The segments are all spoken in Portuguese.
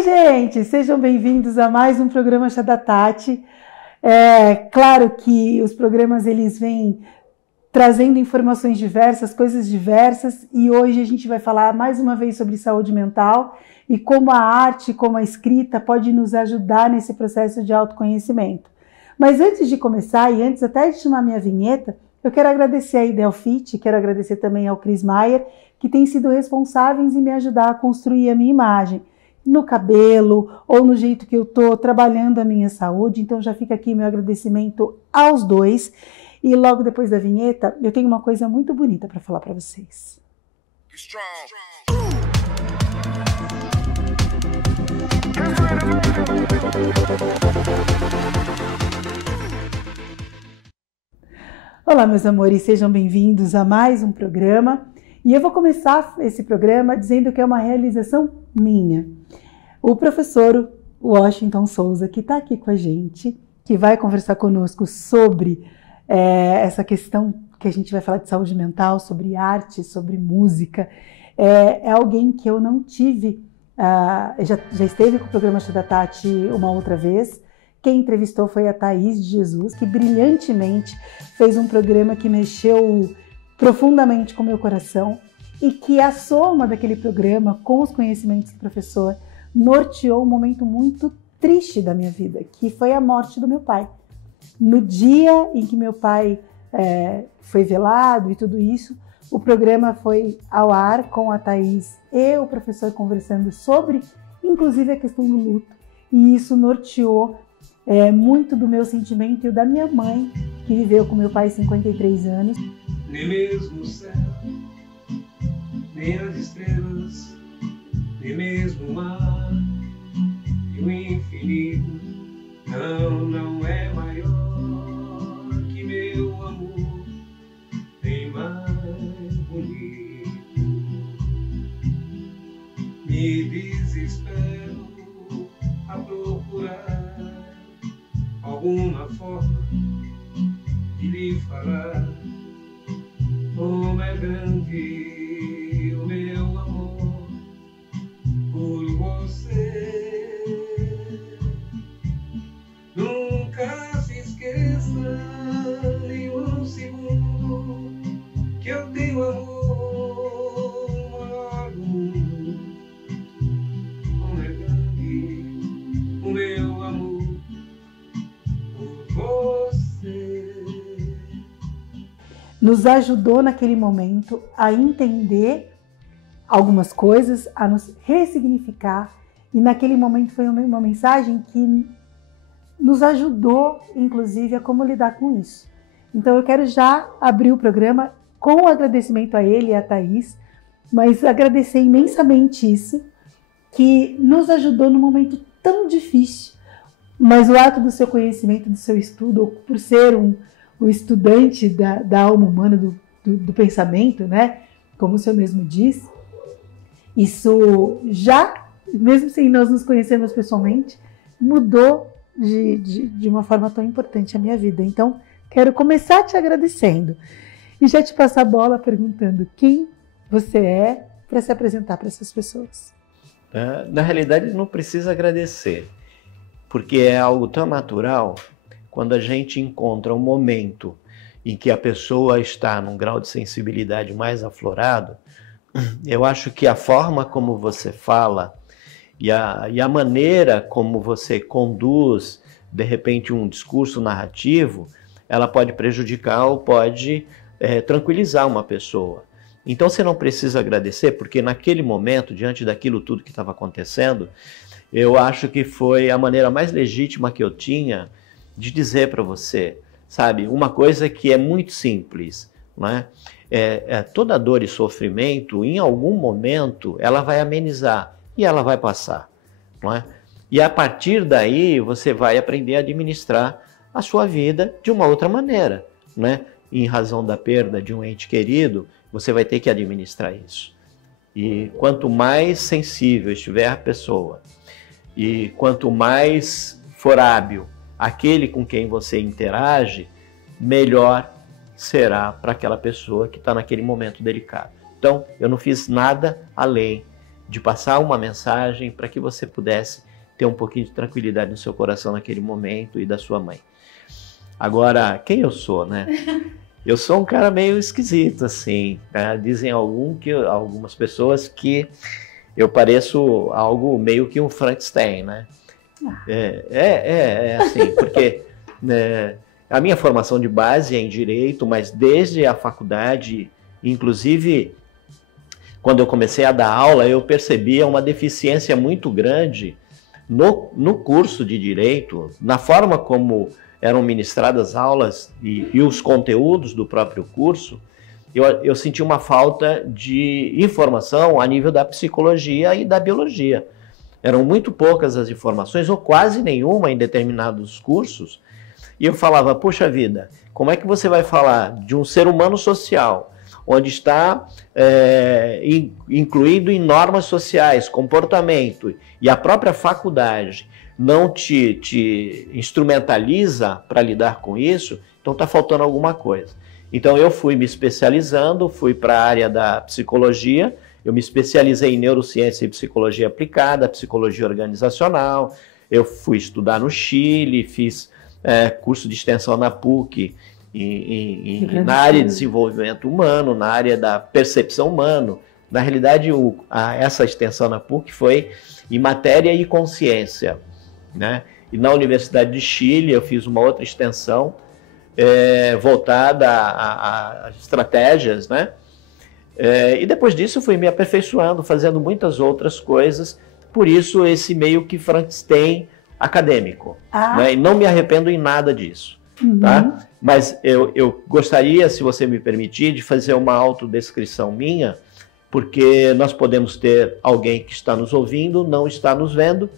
Oi, gente! Sejam bem-vindos a mais um programa Chá da Tati. Claro que os programas eles vêm trazendo informações diversas, coisas diversas, e hoje a gente vai falar mais uma vez sobre saúde mental e como a arte, como a escrita pode nos ajudar nesse processo de autoconhecimento. Mas antes de começar, e antes até de chamar minha vinheta, eu quero agradecer a Idelfit, quero agradecer também ao Chris Maier, que têm sido responsáveis em me ajudar a construir a minha imagem, no cabelo ou no jeito que eu estou trabalhando a minha saúde. Então já fica aqui meu agradecimento aos dois. E logo depois da vinheta, eu tenho uma coisa muito bonita para falar para vocês. Olá, meus amores, sejam bem-vindos a mais um programa. E eu vou começar esse programa dizendo que é uma realização minha. O professor Washington Souza, que está aqui com a gente, que vai conversar conosco sobre essa questão que a gente vai falar de saúde mental, sobre arte, sobre música, é alguém que eu não tive, já esteve com o programa Chá da Tati uma outra vez. Quem entrevistou foi a Thaís de Jesus, que brilhantemente fez um programa que mexeu profundamente com o meu coração e que a soma daquele programa com os conhecimentos do professor norteou um momento muito triste da minha vida, que foi a morte do meu pai. No dia em que meu pai foi velado e tudo isso, o programa foi ao ar com a Thaís e o professor conversando sobre, inclusive, a questão do luto, e isso norteou muito do meu sentimento e o da minha mãe, que viveu com meu pai 53 anos. Nem mesmo o céu, nem as estrelas, nem mesmo o mar e o infinito não é maior que meu amor, bem mais bonito. Me desespero a procurar alguma forma de lhe falar como é grande o meu amor por você. Nunca se esqueça nem um segundo que eu tenho amor maior do mundo. Como é grande o meu amor por você. Nos ajudou naquele momento a entender algumas coisas, a nos ressignificar, e naquele momento foi uma mensagem que nos ajudou, inclusive, a como lidar com isso. Então eu quero já abrir o programa com agradecimento a ele e a Thaís, mas agradecer imensamente isso, que nos ajudou num momento tão difícil, mas o ato do seu conhecimento, do seu estudo, por ser o estudante da alma humana, do pensamento, né? Como o senhor mesmo diz, isso já, mesmo sem nós nos conhecermos pessoalmente, mudou de uma forma tão importante a minha vida. Então, quero começar te agradecendo e já te passar a bola perguntando quem você é para se apresentar para essas pessoas. Na realidade, não precisa agradecer, porque é algo tão natural. Quando a gente encontra um momento em que a pessoa está num grau de sensibilidade mais aflorado, eu acho que a forma como você fala e a maneira como você conduz, de repente, um discurso narrativo, ela pode prejudicar ou pode tranquilizar uma pessoa. Então você não precisa agradecer, porque naquele momento, diante daquilo tudo que estava acontecendo, eu acho que foi a maneira mais legítima que eu tinha de dizer para você, sabe, uma coisa que é muito simples, né? Toda dor e sofrimento, em algum momento, ela vai amenizar e ela vai passar, não é? E a partir daí, você vai aprender a administrar a sua vida de uma outra maneira, né? Em razão da perda de um ente querido, você vai ter que administrar isso. E quanto mais sensível estiver a pessoa, e quanto mais for hábil aquele com quem você interage, melhor será para aquela pessoa que está naquele momento delicado. Então, eu não fiz nada além de passar uma mensagem para que você pudesse ter um pouquinho de tranquilidade no seu coração naquele momento e da sua mãe. Agora, quem eu sou, né? Eu sou um cara meio esquisito, assim. Né? Dizem algumas pessoas que eu pareço algo meio que um Frankenstein, né? É assim, porque né, a minha formação de base é em Direito, mas desde a faculdade, inclusive quando eu comecei a dar aula, eu percebia uma deficiência muito grande no curso de Direito, na forma como eram ministradas aulas e os conteúdos do próprio curso. Eu senti uma falta de informação a nível da psicologia e da biologia. Eram muito poucas as informações, ou quase nenhuma em determinados cursos. E eu falava, puxa vida, como é que você vai falar de um ser humano social, onde está incluído em normas sociais, comportamento, e a própria faculdade não te instrumentaliza para lidar com isso, então está faltando alguma coisa. Então eu fui me especializando, fui para a área da psicologia, eu me especializei em neurociência e psicologia aplicada, psicologia organizacional, eu fui estudar no Chile, fiz curso de extensão na PUC, na área de desenvolvimento humano, na área da percepção humana. Na realidade, essa extensão na PUC foi em matéria e consciência, né? E na Universidade de Chile eu fiz uma outra extensão voltada a estratégias, né? E depois disso eu fui me aperfeiçoando, fazendo muitas outras coisas, por isso esse meio que Frankenstein acadêmico, né? E não me arrependo em nada disso. Tá? Mas eu gostaria, se você me permitir, de fazer uma autodescrição minha, porque nós podemos ter alguém que está nos ouvindo, não está nos vendo,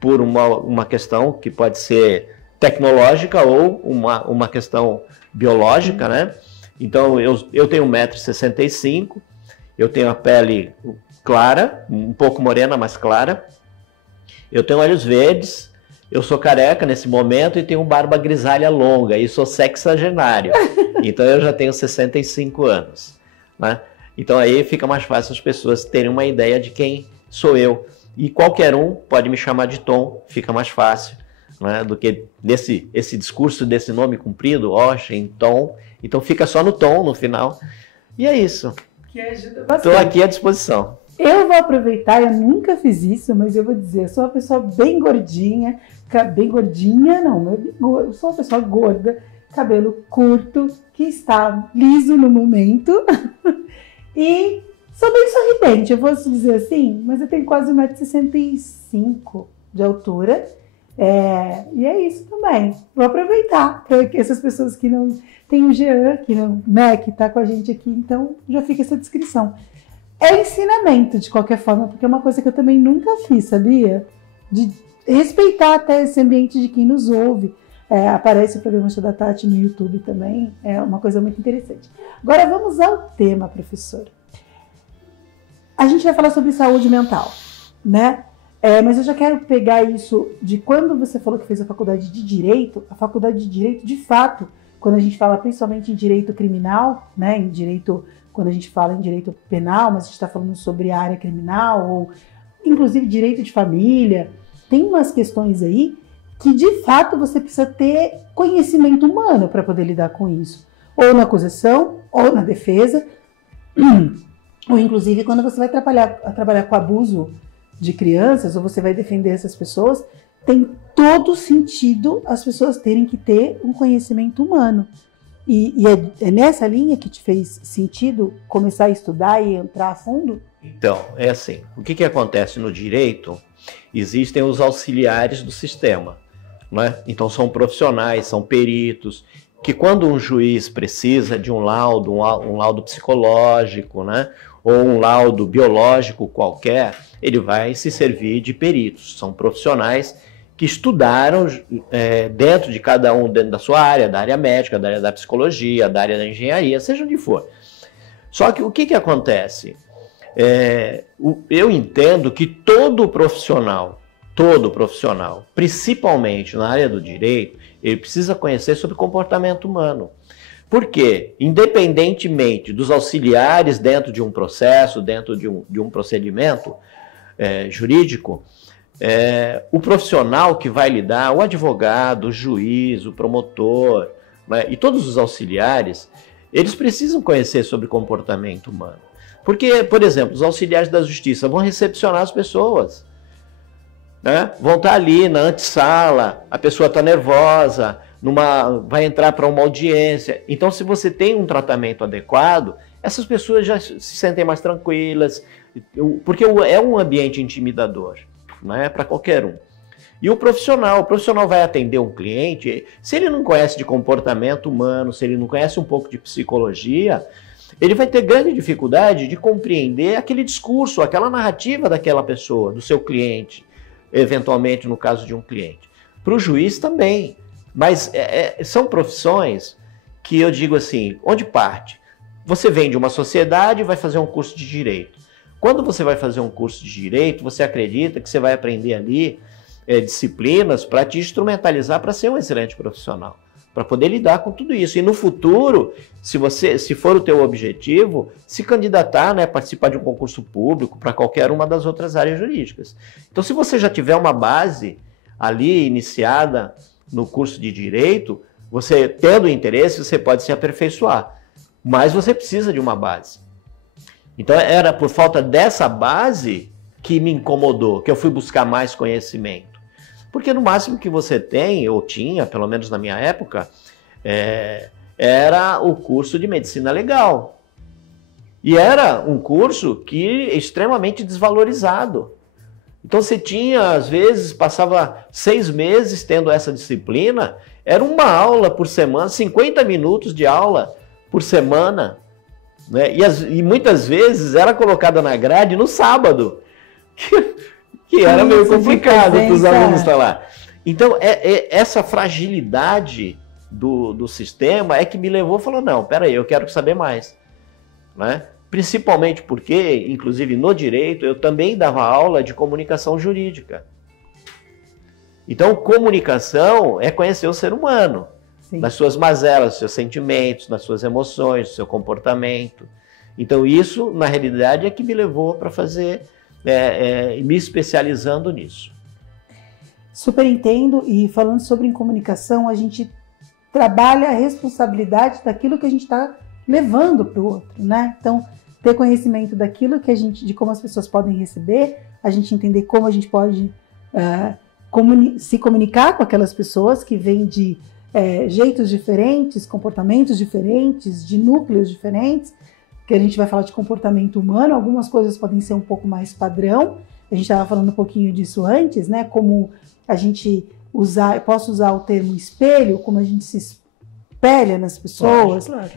por uma questão que pode ser tecnológica ou uma questão biológica, né? Então, eu tenho 1,65 m, eu tenho a pele clara, um pouco morena, mas clara, eu tenho olhos verdes, eu sou careca nesse momento e tenho barba grisalha longa e sou sexagenário. Então eu já tenho 65 anos. Né? Então aí fica mais fácil as pessoas terem uma ideia de quem sou eu. E qualquer um pode me chamar de Tom, fica mais fácil, né? Do que esse discurso desse nome comprido, Oxen, Tom. Então fica só no Tom no final. E é isso. Que ajuda bastante. Estou aqui à disposição. Eu vou aproveitar, eu nunca fiz isso, mas eu vou dizer, eu sou uma pessoa bem gordinha, eu sou uma pessoa gorda, cabelo curto, que está liso no momento, e sou bem sorridente, eu vou dizer assim, mas eu tenho quase 1,65 m de altura, e é isso também. Vou aproveitar para que essas pessoas que não tem o Jean, que não, né, que está com a gente aqui, então já fica essa descrição. É ensinamento, de qualquer forma, porque é uma coisa que eu também nunca fiz, sabia? De respeitar até esse ambiente de quem nos ouve. Aparece o programa Show da Tati no YouTube também, é uma coisa muito interessante. Agora vamos ao tema, professora. A gente vai falar sobre saúde mental, né? Mas eu já quero pegar isso de quando você falou que fez a faculdade de Direito, de fato, quando a gente fala principalmente em direito criminal, né, em direito, quando a gente fala em direito penal, mas a gente está falando sobre a área criminal, ou inclusive direito de família, tem umas questões aí que de fato você precisa ter conhecimento humano para poder lidar com isso. Ou na acusação, ou na defesa, ou inclusive quando você vai trabalhar com abuso de crianças, ou você vai defender essas pessoas, tem todo sentido as pessoas terem que ter um conhecimento humano. E é nessa linha que te fez sentido começar a estudar e entrar a fundo? Então, é assim, o que acontece no direito? Existem os auxiliares do sistema, né? Então são profissionais, são peritos, que quando um juiz precisa de um laudo psicológico, né? Ou um laudo biológico qualquer, ele vai se servir de peritos, são profissionais que estudaram dentro de cada um, dentro da sua área, da área médica, da área da psicologia, da área da engenharia, seja onde for. Só que o que acontece? Eu entendo que todo profissional, principalmente na área do direito, ele precisa conhecer sobre comportamento humano. Porque, independentemente dos auxiliares dentro de um processo, dentro de um procedimento jurídico, o profissional que vai lidar, o advogado, o juiz, o promotor, né, e todos os auxiliares, eles precisam conhecer sobre comportamento humano. Porque, por exemplo, os auxiliares da justiça vão recepcionar as pessoas, né? Vão estar ali na antessala, a pessoa está nervosa, vai entrar para uma audiência. Então, se você tem um tratamento adequado, essas pessoas já se sentem mais tranquilas, porque é um ambiente intimidador, né, para qualquer um. E o profissional vai atender um cliente, se ele não conhece de comportamento humano, se ele não conhece um pouco de psicologia, ele vai ter grande dificuldade de compreender aquele discurso, aquela narrativa daquela pessoa, do seu cliente, eventualmente no caso de um cliente. Para o juiz também, mas são profissões que eu digo assim, onde parte? Você vem de uma sociedade e vai fazer um curso de direito. Quando você vai fazer um curso de direito, você acredita que você vai aprender ali disciplinas para te instrumentalizar para ser um excelente profissional, para poder lidar com tudo isso. E no futuro, se for o teu objetivo, se candidatar, né, participar de um concurso público para qualquer uma das outras áreas jurídicas. Então, se você já tiver uma base ali iniciada no curso de direito, você tendo interesse, você pode se aperfeiçoar, mas você precisa de uma base. Então, era por falta dessa base que me incomodou, que eu fui buscar mais conhecimento. Porque no máximo que você tem, ou tinha, pelo menos na minha época, era o curso de medicina legal. E era um curso que é extremamente desvalorizado. Então você tinha, às vezes, passava 6 meses tendo essa disciplina, era uma aula por semana, 50 minutos de aula por semana, né? E muitas vezes era colocada na grade no sábado, que era meio complicado para os alunos estar lá. Então, essa fragilidade do sistema é que me levou e falou, não, peraí, eu quero saber mais, né? Principalmente porque, inclusive no direito, eu também dava aula de comunicação jurídica. Então, comunicação é conhecer o ser humano, sim, nas suas mazelas, nos seus sentimentos, nas suas emoções, no seu comportamento. Então, isso, na realidade, é que me levou para fazer, me especializando nisso. Super entendo, e falando sobre comunicação, a gente trabalha a responsabilidade daquilo que a gente está levando para o outro, né? Então, ter conhecimento daquilo que de como as pessoas podem receber, a gente entender como a gente pode se comunicar com aquelas pessoas que vêm de jeitos diferentes, comportamentos diferentes, de núcleos diferentes, que a gente vai falar de comportamento humano, algumas coisas podem ser um pouco mais padrão, a gente estava falando um pouquinho disso antes, né? Como a gente eu posso usar o termo espelho, como a gente se espelha nas pessoas, claro.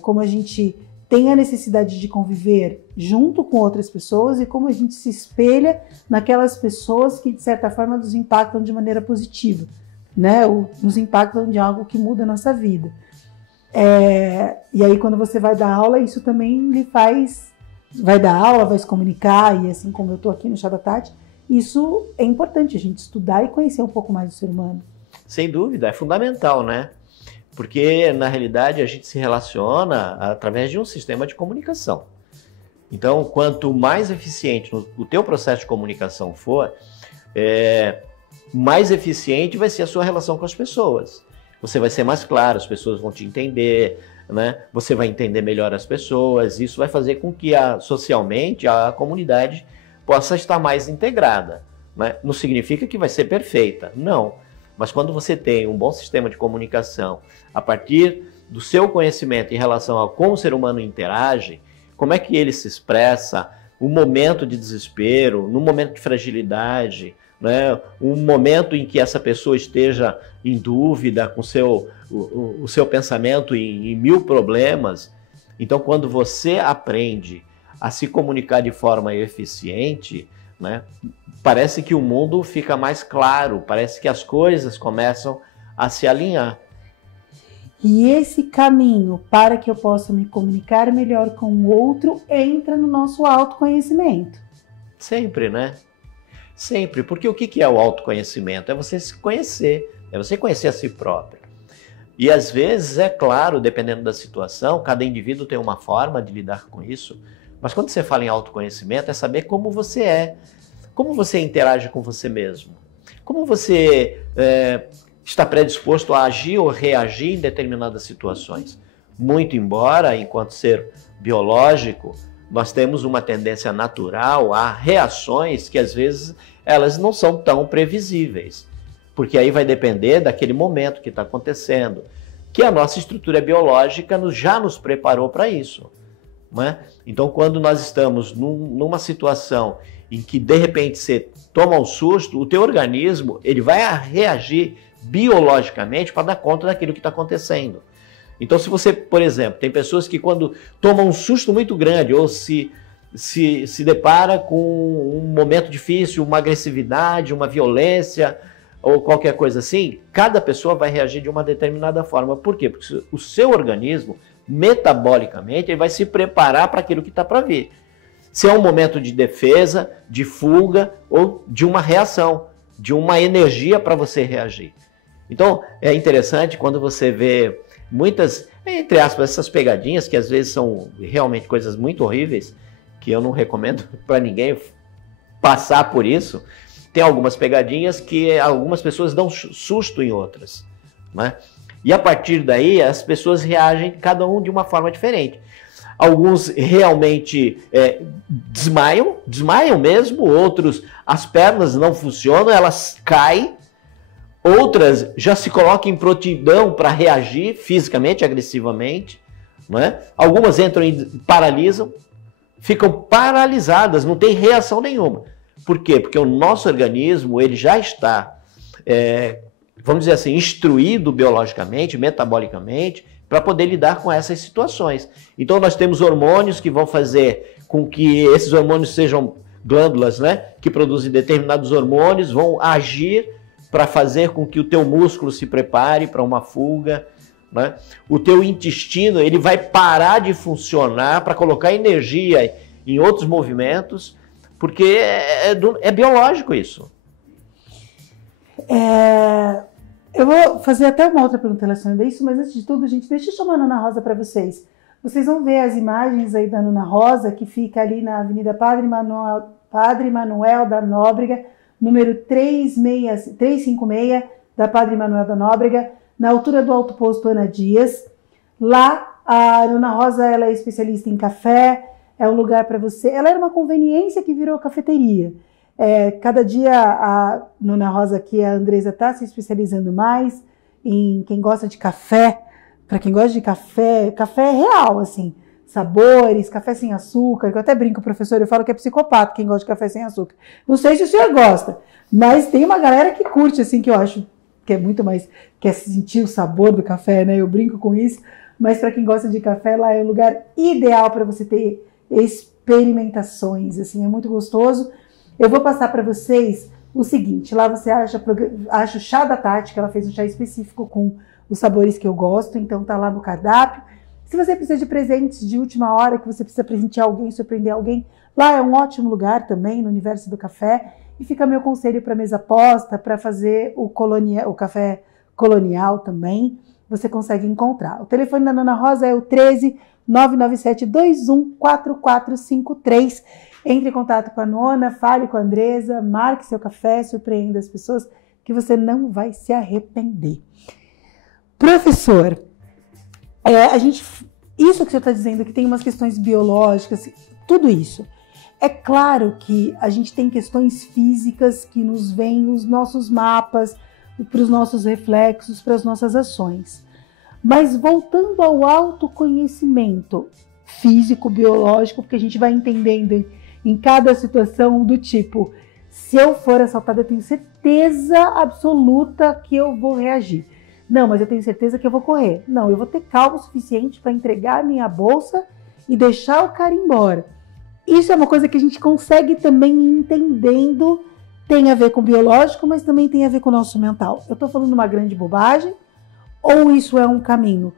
Como a gente tem a necessidade de conviver junto com outras pessoas e como a gente se espelha naquelas pessoas que, de certa forma, nos impactam de maneira positiva, né? Ou nos impactam de algo que muda a nossa vida. E aí, quando você vai dar aula, isso também vai dar aula, vai se comunicar, e assim como eu estou aqui no Chá da Tati, isso é importante, a gente estudar e conhecer um pouco mais do ser humano. Sem dúvida, é fundamental, né? Porque, na realidade, a gente se relaciona através de um sistema de comunicação. Então, quanto mais eficiente o teu processo de comunicação for, mais eficiente vai ser a sua relação com as pessoas. Você vai ser mais claro, as pessoas vão te entender, né? Você vai entender melhor as pessoas, isso vai fazer com que socialmente a comunidade possa estar mais integrada, né? Não significa que vai ser perfeita, não. Mas quando você tem um bom sistema de comunicação, a partir do seu conhecimento em relação a como o ser humano interage, como é que ele se expressa, um momento de desespero, num momento de fragilidade, né? Um momento em que essa pessoa esteja em dúvida com o seu pensamento em 1000 problemas. Então, quando você aprende a se comunicar de forma eficiente, né, parece que o mundo fica mais claro, parece que as coisas começam a se alinhar. E esse caminho para que eu possa me comunicar melhor com o outro entra no nosso autoconhecimento. Sempre, né? Sempre, porque o que é o autoconhecimento? É você se conhecer, é você conhecer a si próprio. E às vezes, é claro, dependendo da situação, cada indivíduo tem uma forma de lidar com isso. Mas quando você fala em autoconhecimento, é saber como você é, como você interage com você mesmo, como você está predisposto a agir ou reagir em determinadas situações. Muito embora, enquanto ser biológico, nós temos uma tendência natural a reações que às vezes elas não são tão previsíveis, porque aí vai depender daquele momento que está acontecendo, que a nossa estrutura biológica já nos preparou para isso. Não é? Então, quando nós estamos numa situação em que de repente você toma um susto, o teu organismo ele vai reagir biologicamente para dar conta daquilo que está acontecendo. Então, se você, por exemplo, tem pessoas que quando tomam um susto muito grande ou se depara com um momento difícil, uma agressividade, uma violência ou qualquer coisa assim, cada pessoa vai reagir de uma determinada forma. Por quê? Porque o seu organismo, metabolicamente, ele vai se preparar para aquilo que está para vir. Se é um momento de defesa, de fuga ou de uma reação, de uma energia para você reagir. Então, é interessante quando você vê muitas, entre aspas, essas pegadinhas, que às vezes são realmente coisas muito horríveis, que eu não recomendo para ninguém passar por isso. Tem algumas pegadinhas que algumas pessoas dão susto em outras, né? E a partir daí as pessoas reagem cada um de uma forma diferente. Alguns realmente desmaiam mesmo, outros as pernas não funcionam, elas caem, outras já se colocam em prontidão para reagir fisicamente, agressivamente, não é? Algumas entram e paralisam, ficam paralisadas, não tem reação nenhuma. Por quê? Porque o nosso organismo ele já está, vamos dizer assim, instruído biologicamente, metabolicamente, para poder lidar com essas situações. Então nós temos hormônios que vão fazer com que esses hormônios sejam glândulas, né, que produzem determinados hormônios, vão agir para fazer com que o teu músculo se prepare para uma fuga, né? O teu intestino ele vai parar de funcionar para colocar energia em outros movimentos, porque é biológico isso. Eu vou fazer até uma outra pergunta relacionada a isso, mas antes de tudo, gente, deixa eu chamar a Nona Rosa para vocês. Vocês vão ver as imagens aí da Nona Rosa, que fica ali na Avenida Padre Manuel da Nóbrega, número 356 da Padre Manuel da Nóbrega, na altura do Alto Posto Ana Dias. Lá, a Nona Rosa ela é especialista em café, é um lugar para você. Ela era uma conveniência que virou cafeteria. Cada dia a Nona Rosa aqui, a Andresa, está se especializando mais em quem gosta de café. Para quem gosta de café, café real, assim, sabores, café sem açúcar, que eu até brinco, professor, eu falo que é psicopata quem gosta de café sem açúcar. Não sei se o senhor gosta, mas tem uma galera que curte, assim, que eu acho que é muito mais, quer sentir o sabor do café, né? Eu brinco com isso, mas para quem gosta de café, lá é o lugar ideal para você ter experimentações, assim, é muito gostoso. Eu vou passar para vocês o seguinte, lá você acha o chá da Tati, que ela fez um chá específico com os sabores que eu gosto, então tá lá no cardápio. Se você precisa de presentes de última hora, que você precisa presentear alguém, surpreender alguém, lá é um ótimo lugar também, no universo do café. E fica meu conselho para mesa posta, para fazer o café colonial também, você consegue encontrar. O telefone da Nona Rosa é o 13-997-21-4453. Entre em contato com a Nona, fale com a Andresa, marque seu café, surpreenda as pessoas, que você não vai se arrepender. Professor, isso que o senhor está dizendo, que tem umas questões biológicas, tudo isso. É claro que a gente tem questões físicas que nos vêm os nossos mapas, para os nossos reflexos, para as nossas ações. Mas voltando ao autoconhecimento físico, biológico, porque a gente vai entendendo em cada situação do tipo, se eu for assaltada, eu tenho certeza absoluta que eu vou reagir. Não, mas eu tenho certeza que eu vou correr. Não, eu vou ter calma o suficiente para entregar a minha bolsa e deixar o cara embora. Isso é uma coisa que a gente consegue também ir entendendo, tem a ver com o biológico, mas também tem a ver com o nosso mental. Eu estou falando uma grande bobagem ou isso é um caminho?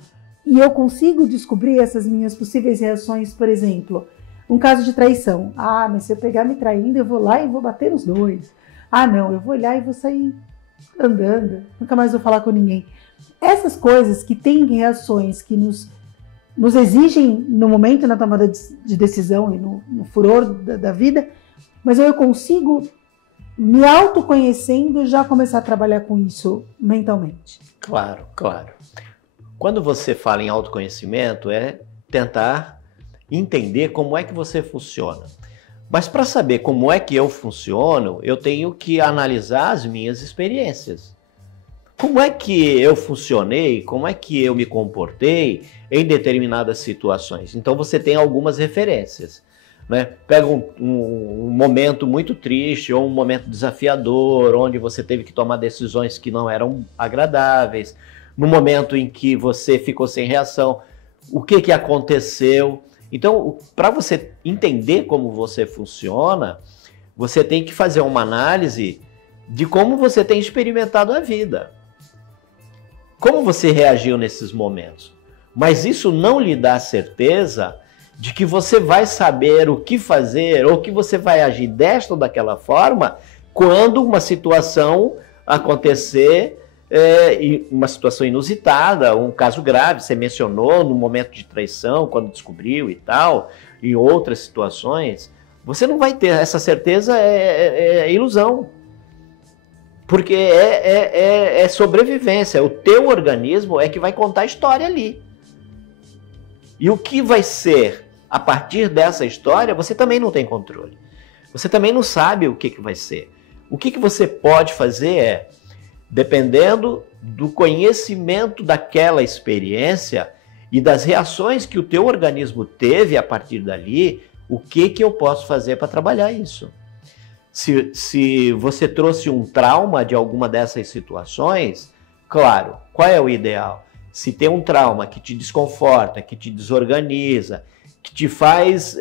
E eu consigo descobrir essas minhas possíveis reações, por exemplo, um caso de traição. Ah, mas se eu pegar me traindo, eu vou lá e vou bater nos dois. Ah, não, eu vou olhar e vou sair andando, nunca mais vou falar com ninguém. Essas coisas que têm reações que nos exigem no momento, na tomada de decisão e no furor da vida, mas eu consigo, me autoconhecendo, já começar a trabalhar com isso mentalmente. Claro, claro. Quando você fala em autoconhecimento, é tentar entender como é que você funciona. Mas para saber como é que eu funciono, eu tenho que analisar as minhas experiências. Como é que eu funcionei, como é que eu me comportei em determinadas situações. Então você tem algumas referências, né? Pega um momento muito triste ou um momento desafiador, onde você teve que tomar decisões que não eram agradáveis, no momento em que você ficou sem reação, o que aconteceu. Então, para você entender como você funciona, você tem que fazer uma análise de como você tem experimentado a vida. Como você reagiu nesses momentos. Mas isso não lhe dá certeza de que você vai saber o que fazer ou que você vai agir desta ou daquela forma quando uma situação acontecer, uma situação inusitada, um caso grave, você mencionou no momento de traição, quando descobriu e tal, em outras situações, você não vai ter essa certeza, é ilusão. Porque é sobrevivência, o teu organismo é que vai contar a história ali. E o que vai ser a partir dessa história, você também não tem controle. Você também não sabe o que vai ser. O que você pode fazer dependendo do conhecimento daquela experiência e das reações que o teu organismo teve a partir dali, o que eu posso fazer para trabalhar isso? Se você trouxe um trauma de alguma dessas situações, claro, qual é o ideal? Se tem um trauma que te desconforta, que te desorganiza, que te faz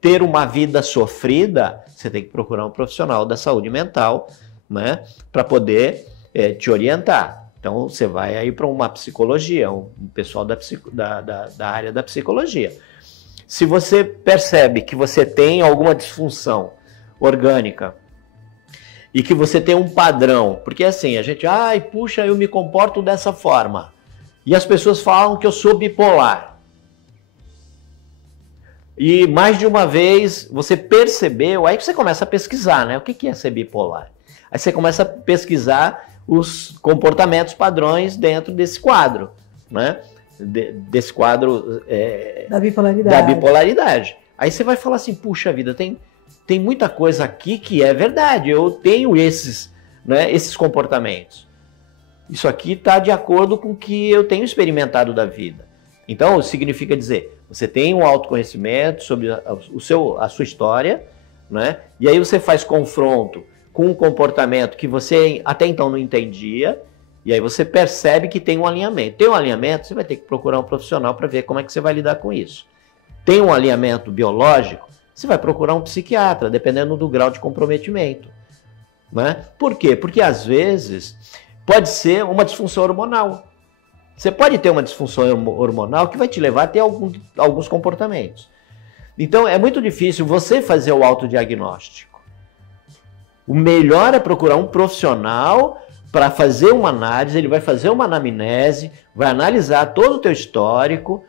ter uma vida sofrida, você tem que procurar um profissional da saúde mental, né, para poder te orientar. Então você vai aí para uma psicologia, um pessoal da área da psicologia. Se você percebe que você tem alguma disfunção orgânica e que você tem um padrão, porque assim, a gente, puxa, eu me comporto dessa forma, e as pessoas falam que eu sou bipolar. E mais de uma vez você percebeu, aí você começa a pesquisar, né? O que é ser bipolar? Aí você começa a pesquisar os comportamentos padrões dentro desse quadro, né? Desse quadro da bipolaridade. Aí você vai falar assim, puxa vida, tem muita coisa aqui que é verdade, eu tenho esses comportamentos. Isso aqui está de acordo com o que eu tenho experimentado da vida. Então, significa dizer, você tem um autoconhecimento sobre a sua história, né? E aí você faz confronto com um comportamento que você até então não entendia, e aí você percebe que tem um alinhamento. Tem um alinhamento, você vai ter que procurar um profissional para ver como é que você vai lidar com isso. Tem um alinhamento biológico, você vai procurar um psiquiatra, dependendo do grau de comprometimento, né? Por quê? Porque às vezes pode ser uma disfunção hormonal. Você pode ter uma disfunção hormonal que vai te levar a ter alguns comportamentos. Então é muito difícil você fazer o autodiagnóstico. O melhor é procurar um profissional para fazer uma análise, ele vai fazer uma anamnese, vai analisar todo o teu histórico,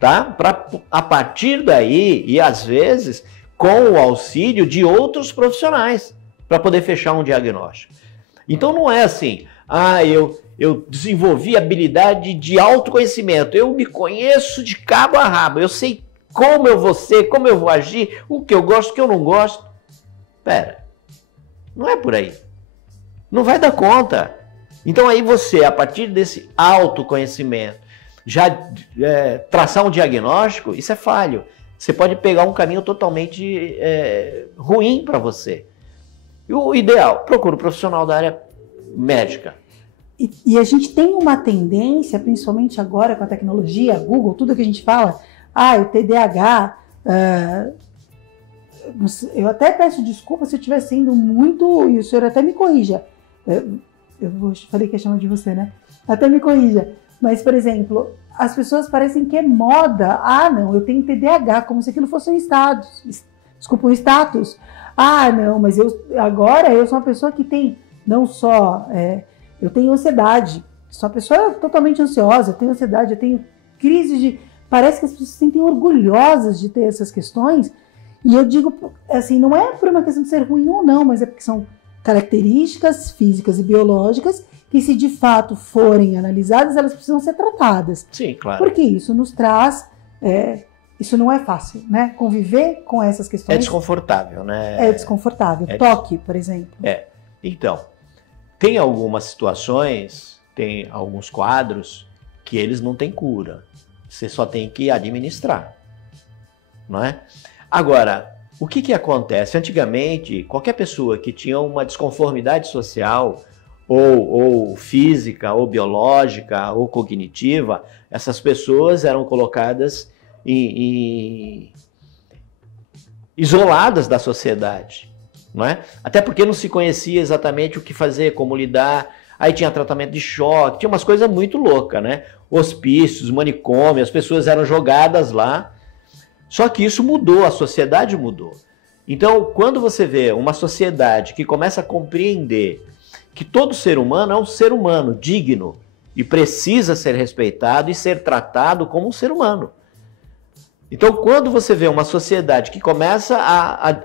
tá? Para a partir daí, e às vezes com o auxílio de outros profissionais, para poder fechar um diagnóstico. Então não é assim, eu desenvolvi habilidade de autoconhecimento, eu me conheço de cabo a rabo, eu sei como eu vou ser, como eu vou agir, o que eu gosto, o que eu não gosto. Pera, não é por aí. Não vai dar conta. Então aí você, a partir desse autoconhecimento, já traçar um diagnóstico, isso é falho. Você pode pegar um caminho totalmente ruim para você. E o ideal, procura um profissional da área médica. E a gente tem uma tendência, principalmente agora com a tecnologia, Google, tudo que a gente fala, o TDAH, eu até peço desculpa se eu estiver sendo muito, e o senhor até me corrija, eu falei que ia chamar de você, né? Até me corrija, mas, por exemplo, as pessoas parecem que é moda, não, eu tenho TDAH, como se aquilo fosse um status, desculpa, um status, não, mas agora eu sou uma pessoa que tem, não só, eu tenho ansiedade sou uma pessoa totalmente ansiosa, eu tenho ansiedade, eu tenho crise de... Parece que as pessoas se sentem orgulhosas de ter essas questões. E eu digo, assim, não é por uma questão de ser ruim ou não, mas é porque são características físicas e biológicas que, se de fato forem analisadas, elas precisam ser tratadas. Sim, claro. Porque isso nos traz... isso não é fácil, né? Conviver com essas questões... É desconfortável, né? É desconfortável. Toque, por exemplo. Então, tem algumas situações, tem alguns quadros que eles não têm cura. Você só tem que administrar, não é? Agora, o que acontece? Antigamente, qualquer pessoa que tinha uma desconformidade social, ou física, ou biológica, ou cognitiva, essas pessoas eram colocadas isoladas da sociedade, não é? Até porque não se conhecia exatamente o que fazer, como lidar. Aí tinha tratamento de choque, tinha umas coisas muito loucas, né? Hospícios, manicômios, as pessoas eram jogadas lá. Só que isso mudou, a sociedade mudou. Então, quando você vê uma sociedade que começa a compreender que todo ser humano é um ser humano digno e precisa ser respeitado e ser tratado como um ser humano. Então, quando você vê uma sociedade que começa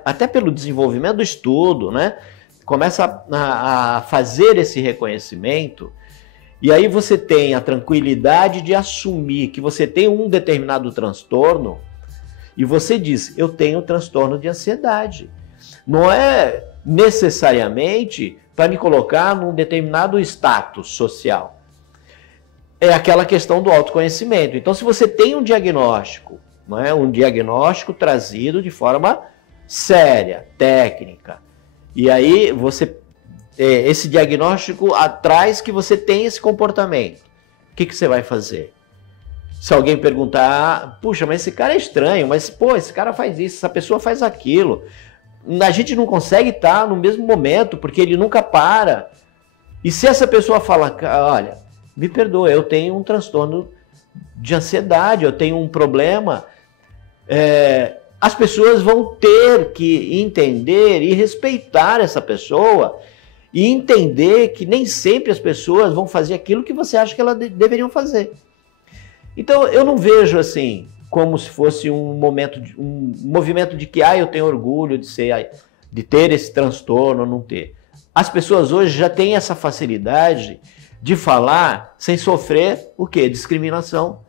até pelo desenvolvimento do estudo, né? Começa a fazer esse reconhecimento, e aí você tem a tranquilidade de assumir que você tem um determinado transtorno, e você diz, eu tenho transtorno de ansiedade. Não é necessariamente para me colocar num determinado status social. É aquela questão do autoconhecimento. Então, se você tem um diagnóstico, não é? Um diagnóstico trazido de forma séria, técnica, e aí esse diagnóstico traz que você tem esse comportamento. O que você vai fazer? Se alguém perguntar, puxa, mas esse cara é estranho, mas pô, esse cara faz isso, essa pessoa faz aquilo. A gente não consegue estar no mesmo momento, porque ele nunca para. E se essa pessoa fala, olha, me perdoa, eu tenho um transtorno de ansiedade, eu tenho um problema, as pessoas vão ter que entender e respeitar essa pessoa e entender que nem sempre as pessoas vão fazer aquilo que você acha que elas deveriam fazer. Então, eu não vejo assim, como se fosse um movimento de que eu tenho orgulho de ter esse transtorno ou não ter. As pessoas hoje já têm essa facilidade de falar sem sofrer o quê? Discriminação.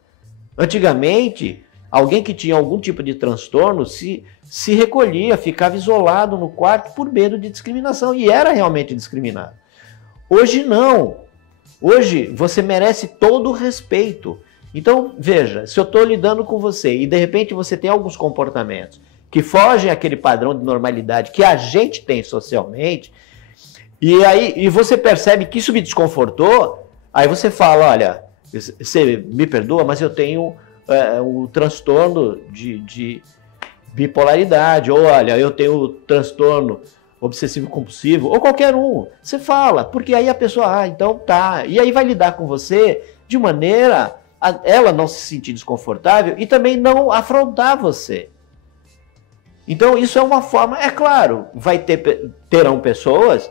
Antigamente, alguém que tinha algum tipo de transtorno se recolhia, ficava isolado no quarto por medo de discriminação e era realmente discriminado. Hoje não. Hoje você merece todo o respeito. Então, veja, se eu estou lidando com você e de repente você tem alguns comportamentos que fogem àquele padrão de normalidade que a gente tem socialmente, e você percebe que isso me desconfortou, aí você fala, olha, você me perdoa, mas eu tenho o transtorno de bipolaridade, ou olha, eu tenho o transtorno obsessivo-compulsivo, ou qualquer um. Você fala, porque aí a pessoa, então tá, e aí vai lidar com você de maneira ela não se sentir desconfortável e também não afrontar você. Então isso é uma forma, é claro, terão pessoas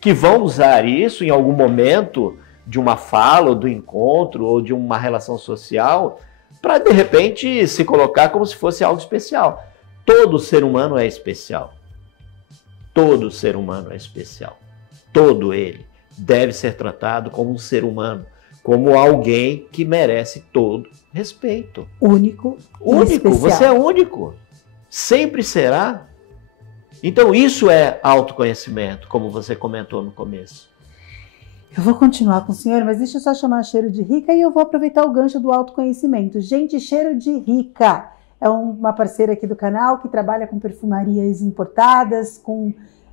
que vão usar isso em algum momento de uma fala, ou do encontro, ou de uma relação social, para de repente se colocar como se fosse algo especial. Todo ser humano é especial. Todo ser humano é especial. Todo ele deve ser tratado como um ser humano, como alguém que merece todo respeito. Único. Único, você é único. Sempre será. Então isso é autoconhecimento, como você comentou no começo. Eu vou continuar com o senhor, mas deixa eu só chamar Cheiro de Rica e eu vou aproveitar o gancho do autoconhecimento. Gente, Cheiro de Rica é uma parceira aqui do canal que trabalha com perfumarias importadas,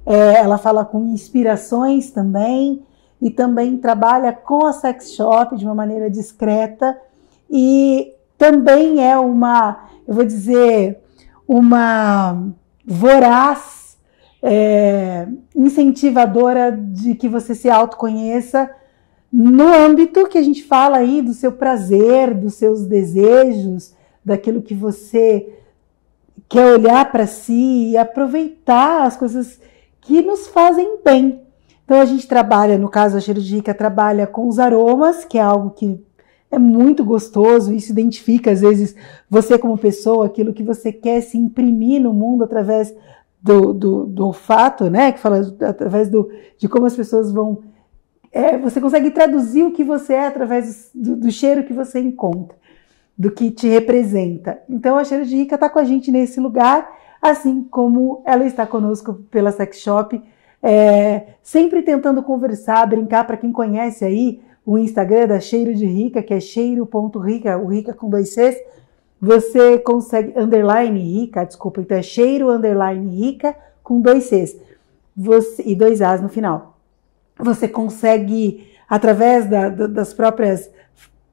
ela fala com inspirações também, e também trabalha com a sex shop de uma maneira discreta, e também é uma voraz incentivadora de que você se autoconheça no âmbito que a gente fala aí do seu prazer, dos seus desejos, daquilo que você quer olhar para si e aproveitar as coisas que nos fazem bem. Então a gente trabalha, no caso a Cheiro de Rica trabalha com os aromas, que é algo que é muito gostoso, isso identifica às vezes você como pessoa, aquilo que você quer se imprimir no mundo através do olfato, né? Que fala através de como as pessoas vão... você consegue traduzir o que você é através do cheiro que você encontra, do que te representa. Então a Cheiro de Rica está com a gente nesse lugar, assim como ela está conosco pela Sex Shop, sempre tentando conversar, brincar. Para quem conhece aí o Instagram da Cheiro de Rica, que é cheiro.rica, o Rica com 2 Cs, você consegue, _rica, desculpa, então é cheiro_rica com 2 Cs e 2 As no final. Você consegue, através das próprias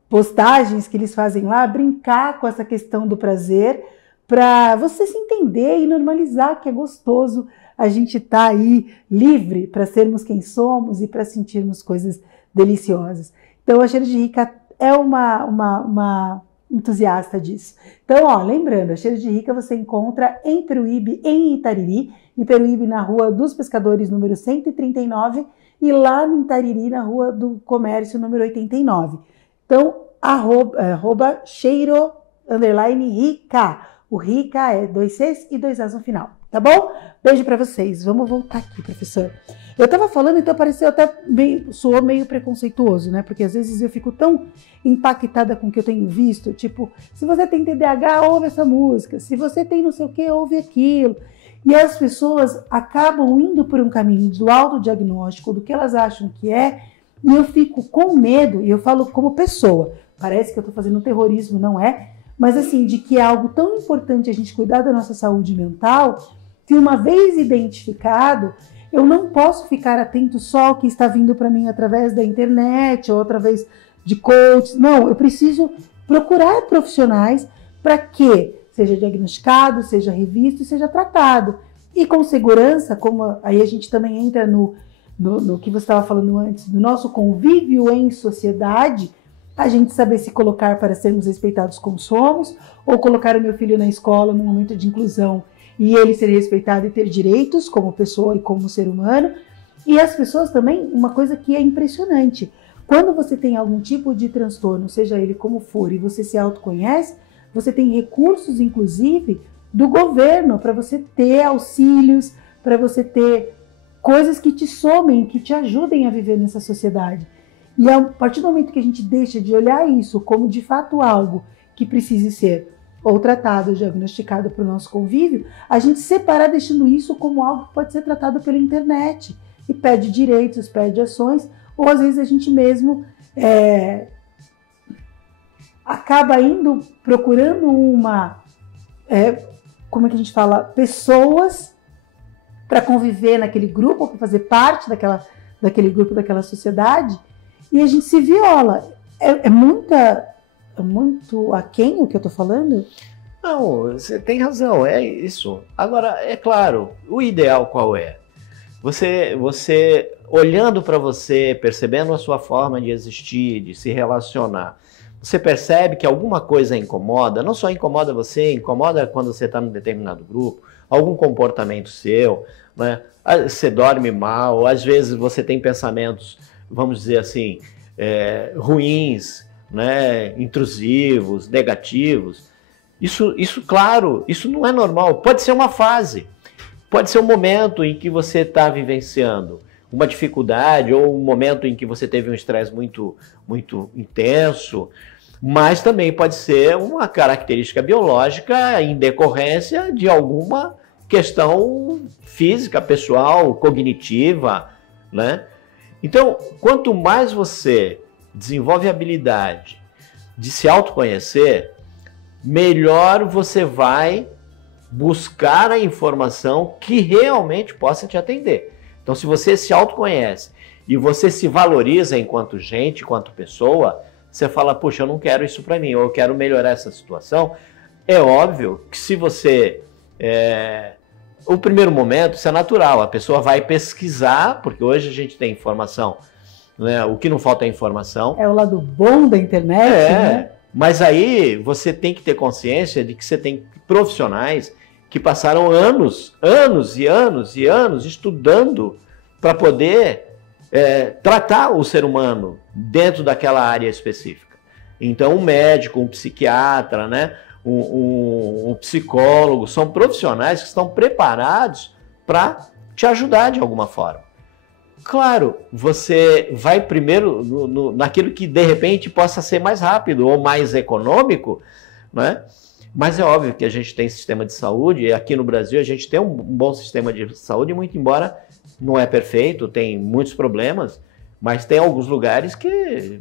postagens que eles fazem lá, brincar com essa questão do prazer, para você se entender e normalizar que é gostoso a gente estar aí livre para sermos quem somos e para sentirmos coisas deliciosas. Então a Cheiro de Rica é uma entusiasta disso. Então, lembrando, a Cheiro de Rica você encontra em Peruíbe, em Itariri, em Peruíbe na Rua dos Pescadores, número 139, e lá em Itariri, na Rua do Comércio, número 89. Então, arroba cheiro_rica. O Rica é 2 Cs e 2 As no final, tá bom? Beijo pra vocês. Vamos voltar aqui, professor. Eu tava falando, então pareceu até soou meio preconceituoso, né? Porque às vezes eu fico tão impactada com o que eu tenho visto, tipo, se você tem TDAH, ouve essa música. Se você tem não sei o que, ouve aquilo. E as pessoas acabam indo por um caminho do autodiagnóstico, do que elas acham que é, e eu fico com medo, e eu falo como pessoa, parece que eu tô fazendo terrorismo, não é? Mas assim, de que é algo tão importante a gente cuidar da nossa saúde mental, que uma vez identificado, eu não posso ficar atento só ao que está vindo para mim através da internet ou através de coaches. Não, eu preciso procurar profissionais para que seja diagnosticado, seja revisto e seja tratado. E com segurança, como aí a gente também entra no que você estava falando antes, do nosso convívio em sociedade, a gente saber se colocar para sermos respeitados como somos, ou colocar o meu filho na escola no momento de inclusão e ele ser respeitado e ter direitos como pessoa e como ser humano. E as pessoas também, uma coisa que é impressionante, quando você tem algum tipo de transtorno, seja ele como for, e você se autoconhece, você tem recursos, inclusive, do governo para você ter auxílios, para você ter coisas que te somem, que te ajudem a viver nessa sociedade. E a partir do momento que a gente deixa de olhar isso como de fato algo que precise ser ou tratado, diagnosticado para o nosso convívio, a gente separa deixando isso como algo que pode ser tratado pela internet e pede direitos, pede ações, ou às vezes a gente mesmo acaba indo procurando como é que a gente fala, pessoas para conviver naquele grupo, para fazer parte daquele grupo, daquela sociedade, e a gente se viola. É muito aquém o que eu tô falando? Não, você tem razão, é isso. Agora, é claro, o ideal qual é? Você olhando para você, percebendo a sua forma de existir, de se relacionar, você percebe que alguma coisa incomoda, não só incomoda você, incomoda quando você está num determinado grupo, algum comportamento seu, né? Você dorme mal, às vezes você tem pensamentos, vamos dizer assim, ruins, né? Intrusivos, negativos. Isso, claro, isso não é normal. Pode ser uma fase, pode ser um momento em que você está vivenciando uma dificuldade ou um momento em que você teve um estresse muito, muito intenso, mas também pode ser uma característica biológica em decorrência de alguma questão física, pessoal, cognitiva, né? Então, quanto mais você desenvolve a habilidade de se autoconhecer, melhor você vai buscar a informação que realmente possa te atender. Então, se você se autoconhece e você se valoriza enquanto gente, enquanto pessoa, você fala, puxa, eu não quero isso para mim, ou eu quero melhorar essa situação. É óbvio que se você... O primeiro momento, isso é natural, a pessoa vai pesquisar, porque hoje a gente tem informação, né? O que não falta é informação. É o lado bom da internet, né? Mas aí você tem que ter consciência de que você tem profissionais que passaram anos e anos e anos estudando para poder tratar o ser humano dentro daquela área específica. Então, um médico, um psiquiatra, né, um psicólogo, são profissionais que estão preparados para te ajudar de alguma forma. Claro, você vai primeiro naquilo que de repente possa ser mais rápido ou mais econômico, né? Mas é óbvio que a gente tem sistema de saúde, e aqui no Brasil a gente tem um bom sistema de saúde, muito embora não é perfeito, tem muitos problemas, mas tem alguns lugares que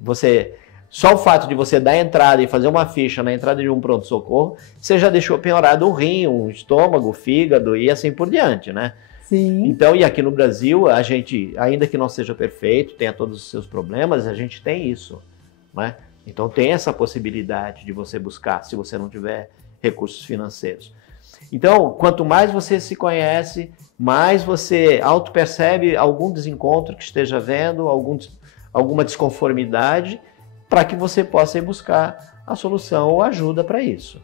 só o fato de você dar entrada e fazer uma ficha na entrada de um pronto-socorro, você já deixou piorado um rim, um estômago, o fígado e assim por diante, né? Sim. Então, e aqui no Brasil, a gente, ainda que não seja perfeito, tenha todos os seus problemas, a gente tem isso, né? Então tem essa possibilidade de você buscar, se você não tiver recursos financeiros. Então, quanto mais você se conhece, mais você auto-percebe algum desencontro que esteja havendo, alguma desconformidade, para que você possa ir buscar a solução ou ajuda para isso.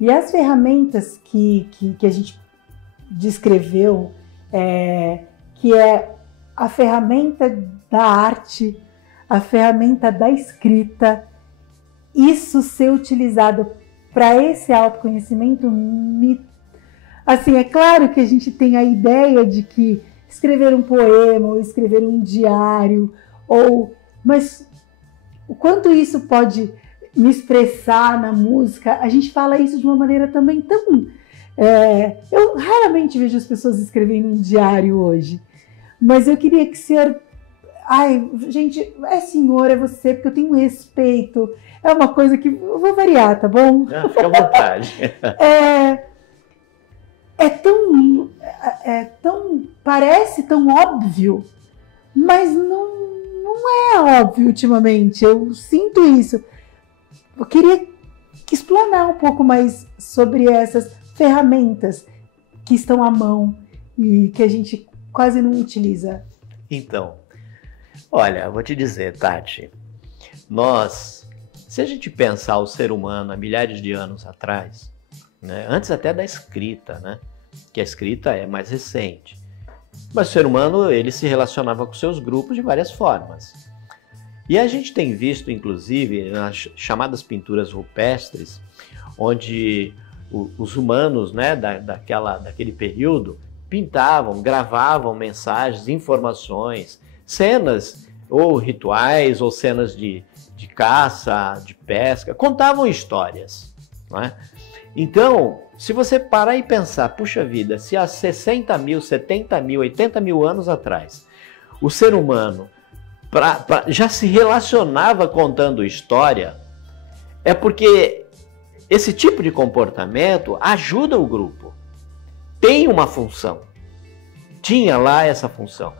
E as ferramentas que a gente descreveu, que é a ferramenta da arte, a ferramenta da escrita, isso ser utilizado para esse autoconhecimento, assim, é claro que a gente tem a ideia de que escrever um poema ou escrever um diário, mas o quanto isso pode me expressar na música, a gente fala isso de uma maneira também tão... eu raramente vejo as pessoas escrevendo um diário hoje, mas eu queria que o senhor... Ai, gente, senhor, é você, porque eu tenho um respeito. É uma coisa que... Eu vou variar, tá bom? Fica à vontade. Parece tão óbvio, mas não é óbvio ultimamente. Eu sinto isso. Eu queria explanar um pouco mais sobre essas ferramentas que estão à mão e que a gente quase não utiliza. Então, olha, vou te dizer, Tati, se a gente pensar o ser humano há milhares de anos atrás, né, antes até da escrita, né, que a escrita é mais recente, mas o ser humano ele se relacionava com seus grupos de várias formas. E a gente tem visto, inclusive, nas chamadas pinturas rupestres, onde os humanos, né, daquele período pintavam, gravavam mensagens, informações, cenas ou rituais ou cenas de caça, de pesca, contavam histórias, não é? Então, se você parar e pensar, puxa vida, se há 60 mil, 70 mil, 80 mil anos atrás, o ser humano já se relacionava contando história, é porque esse tipo de comportamento ajuda o grupo. Tem uma função. Tinha lá essa função.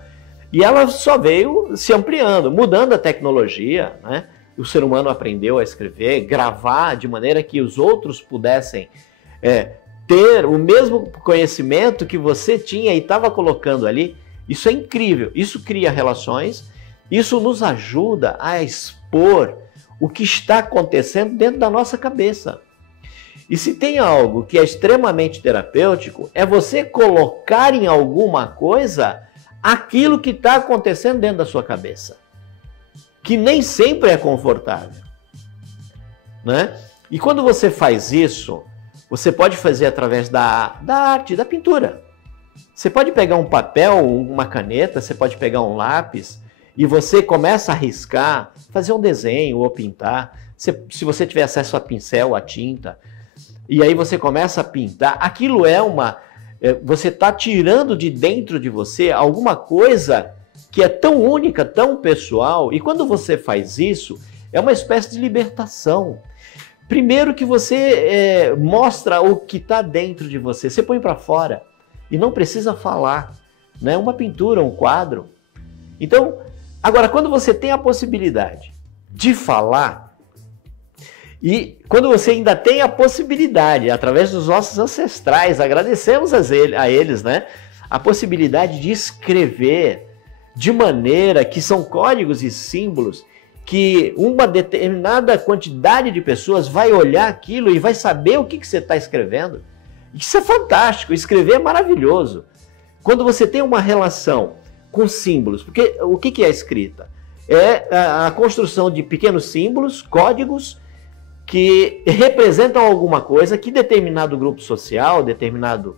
E ela só veio se ampliando, mudando a tecnologia, né? O ser humano aprendeu a escrever, gravar, de maneira que os outros pudessem ter o mesmo conhecimento que você tinha e estava colocando ali. Isso é incrível. Isso cria relações, isso nos ajuda a expor o que está acontecendo dentro da nossa cabeça. E se tem algo que é extremamente terapêutico, é você colocar em alguma coisa aquilo que está acontecendo dentro da sua cabeça, que nem sempre é confortável, né? E quando você faz isso, você pode fazer através da arte, da pintura. Você pode pegar um papel, uma caneta, você pode pegar um lápis e você começa a riscar, fazer um desenho ou pintar. Se você tiver acesso a pincel, a tinta, e aí você começa a pintar, aquilo você está tirando de dentro de você alguma coisa que é tão única, tão pessoal, e quando você faz isso, é uma espécie de libertação. Primeiro que você mostra o que está dentro de você, você põe para fora, e não precisa falar, né? Uma pintura, um quadro. Então, agora, quando você tem a possibilidade de falar, e quando você ainda tem a possibilidade, através dos nossos ancestrais, agradecemos a eles, né? A possibilidade de escrever de maneira que são códigos e símbolos que uma determinada quantidade de pessoas vai olhar aquilo e vai saber o que você está escrevendo. Isso é fantástico, escrever é maravilhoso. Quando você tem uma relação com símbolos. Porque o que é a escrita? É a construção de pequenos símbolos, códigos, que representam alguma coisa que determinado grupo social, determinada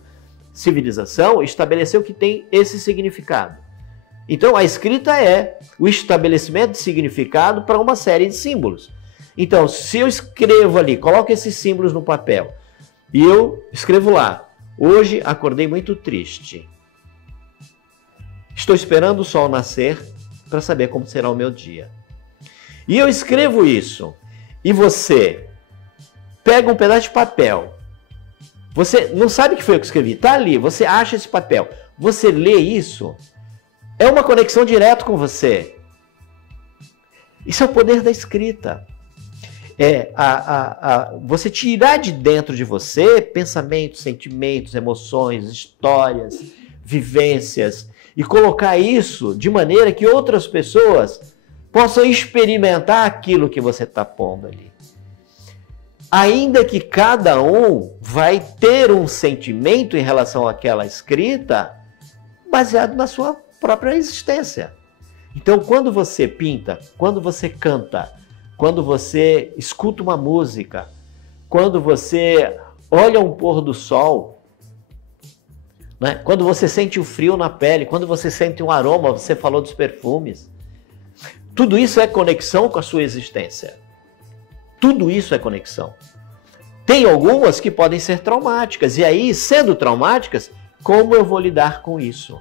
civilização estabeleceu que tem esse significado. Então, a escrita é o estabelecimento de significado para uma série de símbolos. Então, se eu escrevo ali, coloco esses símbolos no papel, e eu escrevo lá, hoje acordei muito triste. Estou esperando o sol nascer para saber como será o meu dia. E eu escrevo isso, e você pega um pedaço de papel, você não sabe que foi eu que escrevi, está ali, você acha esse papel, você lê isso, é uma conexão direta com você. Isso é o poder da escrita. Você tirar de dentro de você pensamentos, sentimentos, emoções, histórias, vivências, e colocar isso de maneira que outras pessoas possam experimentar aquilo que você está pondo ali. Ainda que cada um vai ter um sentimento em relação àquela escrita baseado na sua própria existência. Então, quando você pinta, quando você canta, quando você escuta uma música, quando você olha um pôr do sol, né? Quando você sente o frio na pele, quando você sente um aroma, você falou dos perfumes, tudo isso é conexão com a sua existência. Tudo isso é conexão. Tem algumas que podem ser traumáticas, e aí, sendo traumáticas, como eu vou lidar com isso?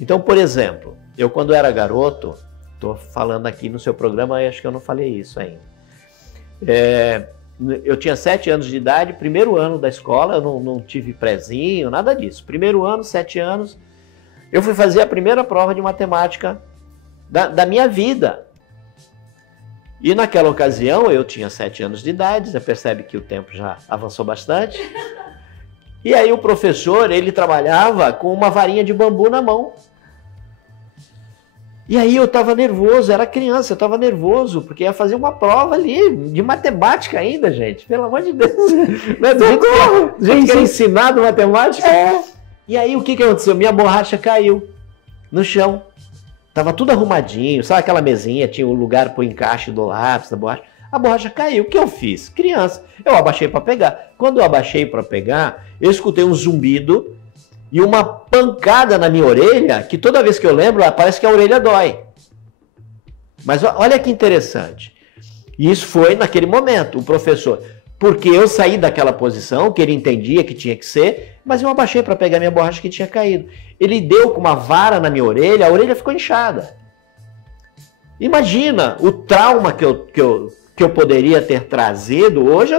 Então, por exemplo, eu quando era garoto, estou falando aqui no seu programa, acho que eu não falei isso ainda. Eu tinha 7 anos de idade, primeiro ano da escola, eu não tive prezinho, nada disso. Primeiro ano, 7 anos, eu fui fazer a primeira prova de matemática da minha vida. E naquela ocasião, eu tinha 7 anos de idade, você percebe que o tempo já avançou bastante. E aí o professor, ele trabalhava com uma varinha de bambu na mão. E aí eu estava nervoso, era criança, eu estava nervoso, porque ia fazer uma prova ali, de matemática ainda, gente. Pelo amor de Deus. Não é do jeito que era ensinado matemática. E aí o que aconteceu? Minha borracha caiu no chão. Tava tudo arrumadinho, sabe aquela mesinha, tinha um lugar para o encaixe do lápis, da borracha. A borracha caiu, o que eu fiz? Criança, eu abaixei para pegar. Quando eu abaixei para pegar, eu escutei um zumbido e uma pancada na minha orelha, que toda vez que eu lembro, parece que a orelha dói. Mas olha que interessante. E isso foi naquele momento, o professor, porque eu saí daquela posição, que ele entendia que tinha que ser, mas eu abaixei para pegar minha borracha que tinha caído. Ele deu com uma vara na minha orelha, a orelha ficou inchada. Imagina o trauma que eu poderia ter trazido. Hoje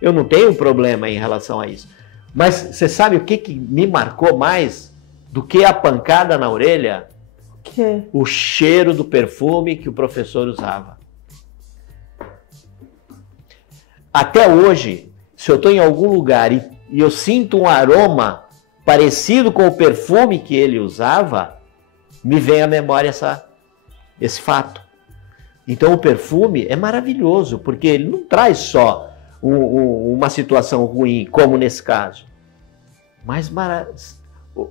eu não tenho problema em relação a isso. Mas você sabe o que me marcou mais do que a pancada na orelha? O cheiro do perfume que o professor usava. Até hoje, se eu estou em algum lugar e eu sinto um aroma parecido com o perfume que ele usava, me vem à memória esse fato. Então o perfume é maravilhoso, porque ele não traz só uma situação ruim, como nesse caso, mas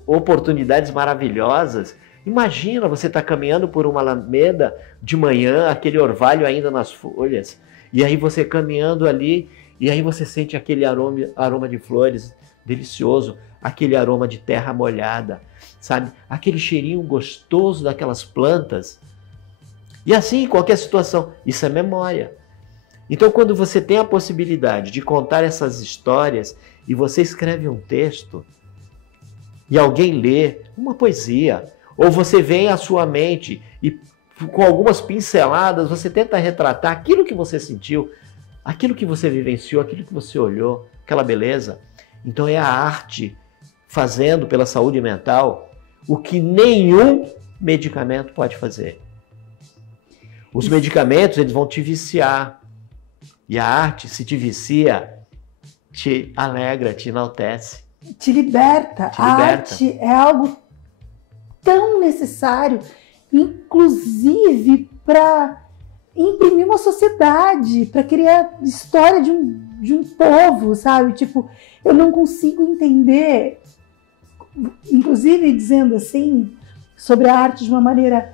oportunidades maravilhosas. Imagina você estar caminhando por uma alameda de manhã, aquele orvalho ainda nas folhas, e aí você caminhando ali, e aí você sente aquele aroma de flores delicioso, aquele aroma de terra molhada, sabe? Aquele cheirinho gostoso daquelas plantas. E assim, em qualquer situação, isso é memória. Então, quando você tem a possibilidade de contar essas histórias e você escreve um texto e alguém lê uma poesia, ou você vem à sua mente e com algumas pinceladas você tenta retratar aquilo que você sentiu, aquilo que você vivenciou, aquilo que você olhou, aquela beleza. Então é a arte fazendo pela saúde mental o que nenhum medicamento pode fazer. Os medicamentos, eles vão te viciar. E a arte, se te vicia, te alegra, te enaltece. Te liberta. A arte é algo tão necessário, inclusive para imprimir uma sociedade, para criar história de um povo, sabe? Tipo, eu não consigo entender, inclusive dizendo assim, sobre a arte de uma maneira...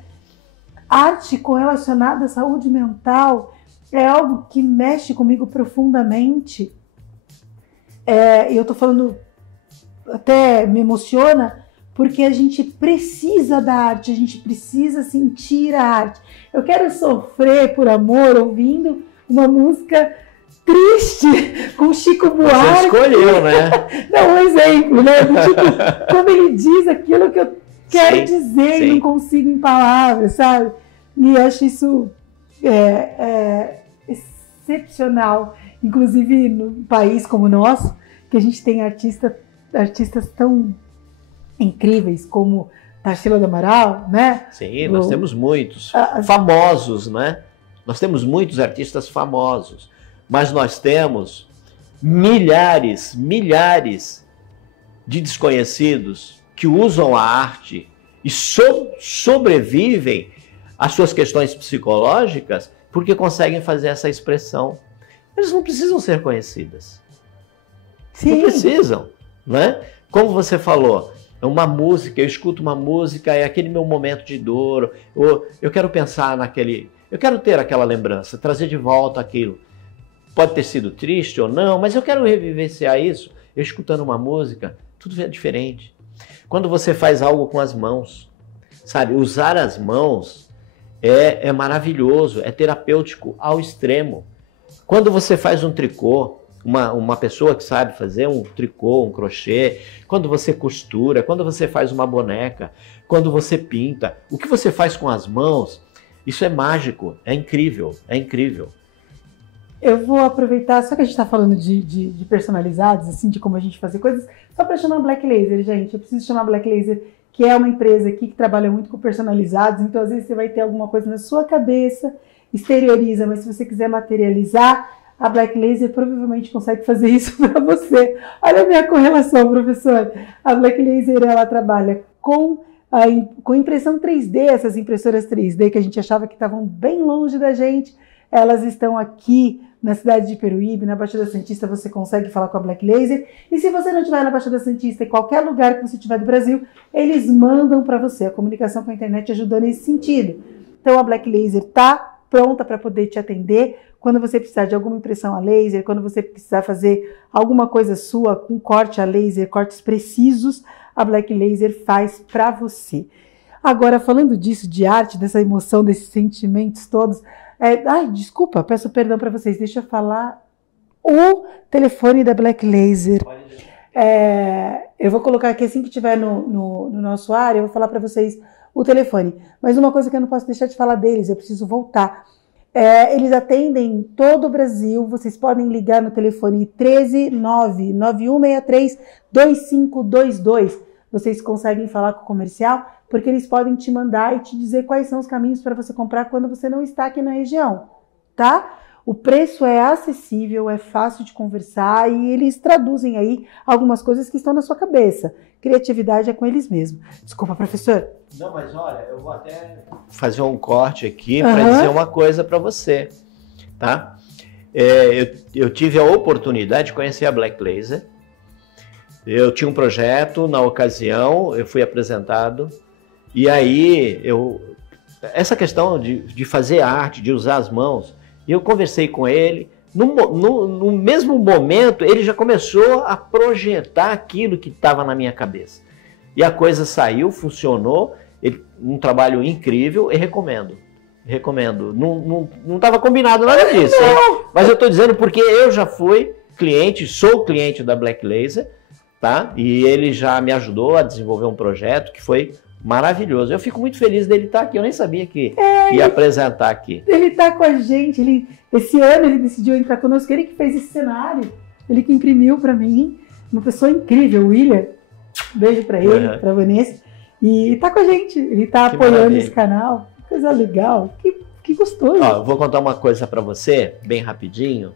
Arte correlacionada à saúde mental é algo que mexe comigo profundamente. Eu estou falando, até me emociona, porque a gente precisa da arte, a gente precisa sentir a arte. Eu quero sofrer por amor ouvindo uma música triste com Chico Buarque. Você escolheu, né? Não, um exemplo, né? Tipo, como ele diz aquilo que eu quero dizer e não consigo em palavras, sabe? E eu acho isso excepcional, inclusive num país como o nosso, que a gente tem artistas tão incríveis como Tarsila do Amaral, né? Sim, nós temos muitos famosos, né? Nós temos muitos artistas famosos, mas nós temos milhares de desconhecidos que usam a arte e sobrevivem às suas questões psicológicas porque conseguem fazer essa expressão. Eles não precisam ser conhecidas. Sim. Não precisam, né? Como você falou, é uma música, eu escuto uma música, é aquele meu momento de dor, ou eu quero pensar eu quero ter aquela lembrança, trazer de volta aquilo. Pode ter sido triste ou não, mas eu quero revivenciar isso. Eu escutando uma música, tudo é diferente. Quando você faz algo com as mãos, sabe? Usar as mãos é maravilhoso, é terapêutico ao extremo. Quando você faz um tricô, uma pessoa que sabe fazer um tricô, um crochê, quando você costura, quando você faz uma boneca, quando você pinta, o que você faz com as mãos, isso é mágico, é incrível, é incrível. Eu vou aproveitar, só que a gente está falando de personalizados, assim, de como a gente fazer coisas, só para chamar Black Laser, gente. Eu preciso chamar Black Laser, que é uma empresa aqui que trabalha muito com personalizados, então às vezes você vai ter alguma coisa na sua cabeça, exterioriza, mas se você quiser materializar, a Black Laser provavelmente consegue fazer isso para você. Olha a minha correlação, professor. A Black Laser, ela trabalha com impressão 3D, essas impressoras 3D que a gente achava que estavam bem longe da gente, elas estão aqui na cidade de Peruíbe, na Baixada Santista, você consegue falar com a Black Laser. E se você não estiver na Baixada Santista, em qualquer lugar que você estiver do Brasil, eles mandam para você. A comunicação com a internet ajuda nesse sentido. Então a Black Laser está pronta para poder te atender quando você precisar de alguma impressão a laser, quando você precisar fazer alguma coisa sua com corte a laser, cortes precisos, a Black Laser faz para você. Agora, falando disso, de arte, dessa emoção, desses sentimentos todos, desculpa, peço perdão para vocês, deixa eu falar o telefone da Black Laser. Eu vou colocar aqui assim que estiver no nosso ar, eu vou falar para vocês o telefone. Mas uma coisa que eu não posso deixar de falar deles, eu preciso voltar. Eles atendem todo o Brasil, vocês podem ligar no telefone 13991632522. Vocês conseguem falar com o comercial, porque eles podem te mandar e te dizer quais são os caminhos para você comprar quando você não está aqui na região, tá? O preço é acessível, é fácil de conversar e eles traduzem aí algumas coisas que estão na sua cabeça. Criatividade é com eles mesmos. Desculpa, professor. Não, mas olha, eu vou até fazer um corte aqui para dizer uma coisa para você, tá? Eu tive a oportunidade de conhecer a Black Laser. Eu tinha um projeto, na ocasião, eu fui apresentado, e aí essa questão de fazer arte, de usar as mãos, eu conversei com ele, no mesmo momento ele já começou a projetar aquilo que estava na minha cabeça. E a coisa saiu, funcionou, um trabalho incrível e recomendo. Não estava combinado nada disso, hein? Mas eu estou dizendo porque eu já fui cliente, sou cliente da Black Laser, tá? E ele já me ajudou a desenvolver um projeto que foi maravilhoso. Eu fico muito feliz dele estar aqui. Eu nem sabia que ia apresentar aqui. Ele está com a gente. Esse ano ele decidiu entrar conosco. Ele que fez esse cenário. Ele que imprimiu para mim. Uma pessoa incrível, o William. Beijo para ele, para a Vanessa. E está com a gente. Ele está apoiando maravilha. Esse canal. Coisa legal. Que gostoso. Ó, vou contar uma coisa para você, bem rapidinho.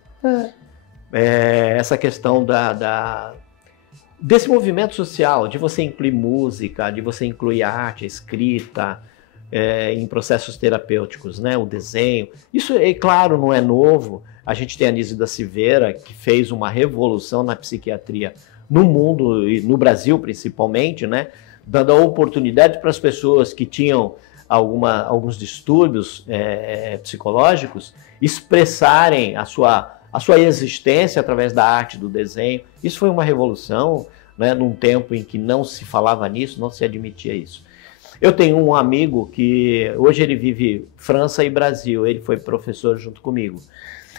Essa questão desse movimento social, de você incluir música, de você incluir arte, escrita, em processos terapêuticos, né? O desenho. Isso, claro, não é novo. A gente tem a Anísio da Silveira, que fez uma revolução na psiquiatria no mundo, e no Brasil principalmente, né? dando a oportunidade para as pessoas que tinham alguns distúrbios psicológicos expressarem a sua existência através da arte, do desenho. Isso foi uma revolução, né, num tempo em que não se falava nisso, não se admitia isso. Eu tenho um amigo que hoje ele vive França e Brasil, ele foi professor junto comigo.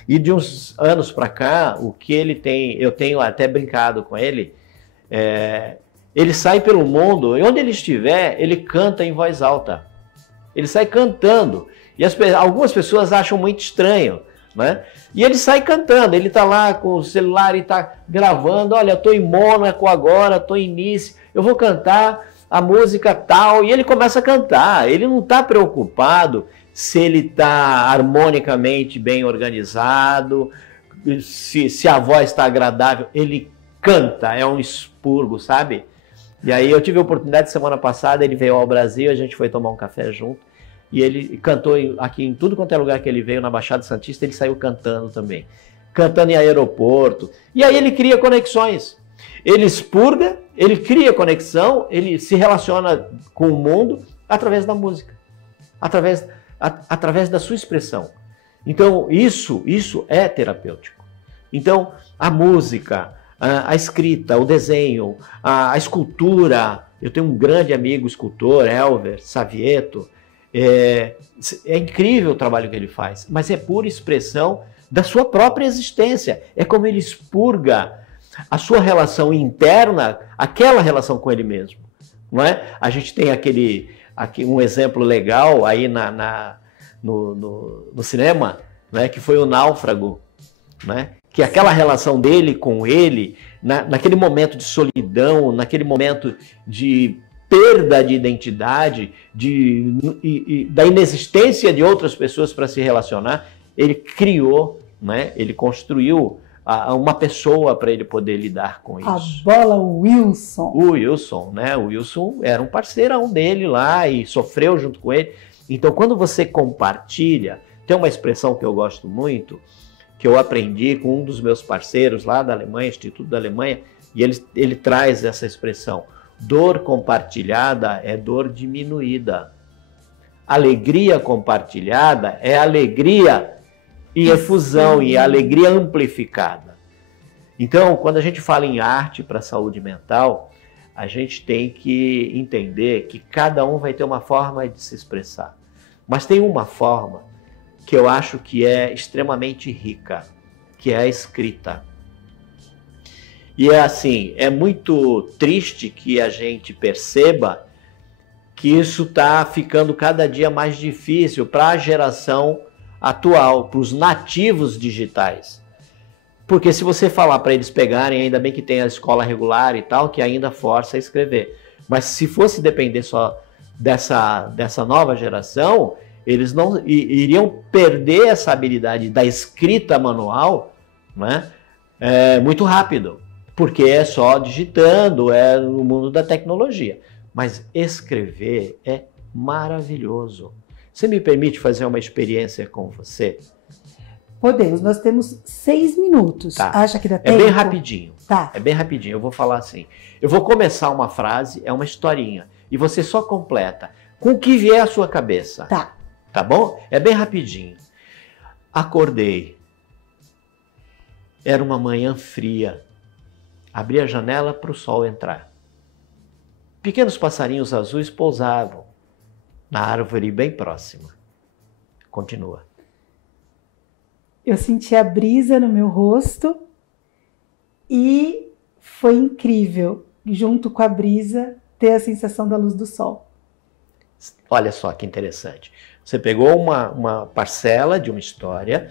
E de uns anos para cá, o que ele tem, eu tenho até brincado com ele, ele sai pelo mundo, e onde ele estiver, ele canta em voz alta. Ele sai cantando. E algumas pessoas acham muito estranho, né? E ele sai cantando, ele está lá com o celular e está gravando, olha, estou em Mônaco agora, estou em Nice, eu vou cantar a música tal, e ele começa a cantar. Ele não está preocupado se ele está harmonicamente bem organizado, se a voz está agradável. Ele canta, é um expurgo, sabe? E aí eu tive a oportunidade, semana passada, ele veio ao Brasil, a gente foi tomar um café junto, e ele cantou aqui em tudo quanto é lugar que ele veio, na Baixada Santista, ele saiu cantando também. Cantando em aeroporto. E aí ele cria conexões. Ele expurga, ele cria conexão, ele se relaciona com o mundo através da música. Através da sua expressão. Então, isso é terapêutico. Então, a música, a escrita, o desenho, a escultura. Eu tenho um grande amigo escultor, Elver Savieto. É incrível o trabalho que ele faz, mas é pura expressão da sua própria existência. É como ele expurga a sua relação interna, aquela relação com ele mesmo. Não é? A gente tem um exemplo legal aí no cinema, né, que foi o Náufrago, né? Que aquela relação dele com ele, naquele momento de solidão, naquele momento de perda de identidade, da inexistência de outras pessoas para se relacionar, ele criou, né? Ele construiu uma pessoa para ele poder lidar com isso. A bola Wilson. O Wilson, né? O Wilson era um parceirão dele lá e sofreu junto com ele. Então, quando você compartilha, tem uma expressão que eu gosto muito, que eu aprendi com um dos meus parceiros lá da Alemanha, Instituto da Alemanha, e ele traz essa expressão: dor compartilhada é dor diminuída. Alegria compartilhada é alegria em efusão, e alegria amplificada. Então, quando a gente fala em arte para a saúde mental, a gente tem que entender que cada um vai ter uma forma de se expressar. Mas tem uma forma que eu acho que é extremamente rica, que é a escrita. E é assim, é muito triste que a gente perceba que isso está ficando cada dia mais difícil para a geração atual, para os nativos digitais. Porque se você falar para eles pegarem, ainda bem que tem a escola regular e tal, que ainda força a escrever. Mas se fosse depender só dessa nova geração, eles não iriam perder essa habilidade da escrita manual, né, muito rápido. Porque é só digitando, é no mundo da tecnologia. Mas escrever é maravilhoso. Você me permite fazer uma experiência com você? Podemos, nós temos 6 minutos. Tá. Acha que dá tempo? É bem rapidinho. Tá. É bem rapidinho, eu vou falar assim. Eu vou começar uma frase, é uma historinha, e você só completa com o que vier à sua cabeça. Tá. Tá bom? É bem rapidinho. Acordei. Era uma manhã fria. Abri a janela para o sol entrar. Pequenos passarinhos azuis pousavam na árvore bem próxima. Continua. Eu senti a brisa no meu rosto e foi incrível, junto com a brisa, ter a sensação da luz do sol. Olha só que interessante. Você pegou uma parcela de uma história,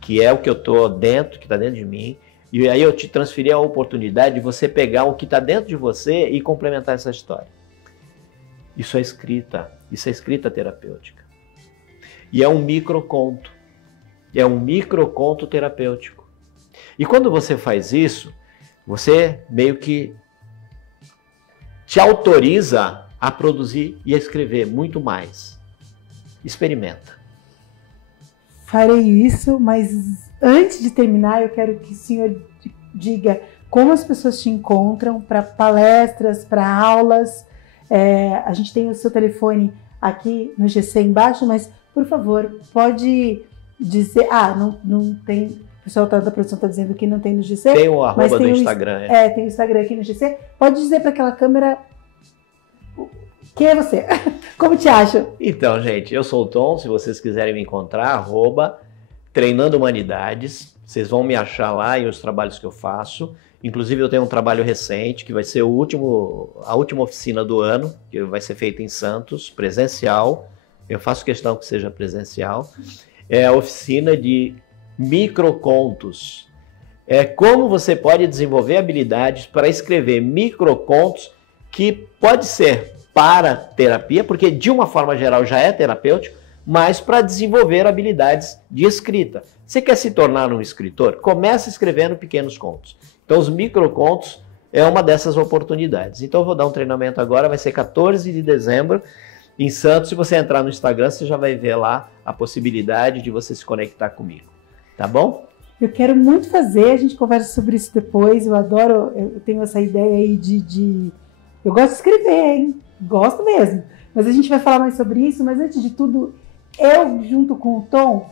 que é o que eu estou dentro, que está dentro de mim, e aí eu te transferi a oportunidade de você pegar o que está dentro de você e complementar essa história. Isso é escrita terapêutica. E é um microconto. É um microconto terapêutico. E quando você faz isso, você meio que te autoriza a produzir e a escrever muito mais. Experimenta. Farei isso, mas antes de terminar, eu quero que o senhor diga como as pessoas te encontram para palestras, para aulas, A gente tem o seu telefone aqui no GC embaixo, mas, por favor, pode dizer... não tem... O pessoal da produção está dizendo que não tem no GC. Tem o arroba do Instagram. Tem o Instagram aqui no GC. Pode dizer para aquela câmera... Quem é você? Como te acham? Então, gente, eu sou o Tom. Se vocês quiserem me encontrar, @Treinando Humanidades. Vocês vão me achar lá e os trabalhos que eu faço. Inclusive, eu tenho um trabalho recente, que vai ser a última oficina do ano, que vai ser feita em Santos, presencial. Eu faço questão que seja presencial. É a oficina de microcontos. É como você pode desenvolver habilidades para escrever microcontos, que pode ser para terapia, porque de uma forma geral já é terapêutico, mas para desenvolver habilidades de escrita. Você quer se tornar um escritor? Comece escrevendo pequenos contos. Então, os microcontos é uma dessas oportunidades. Então, eu vou dar um treinamento agora, vai ser 14 de dezembro, em Santos. Se você entrar no Instagram, você já vai ver lá a possibilidade de você se conectar comigo. Tá bom? Eu quero muito fazer, a gente conversa sobre isso depois. Eu adoro, eu tenho essa ideia aí de... Eu gosto de escrever, hein? Gosto mesmo. Mas a gente vai falar mais sobre isso. Mas antes de tudo, eu, junto com o Tom,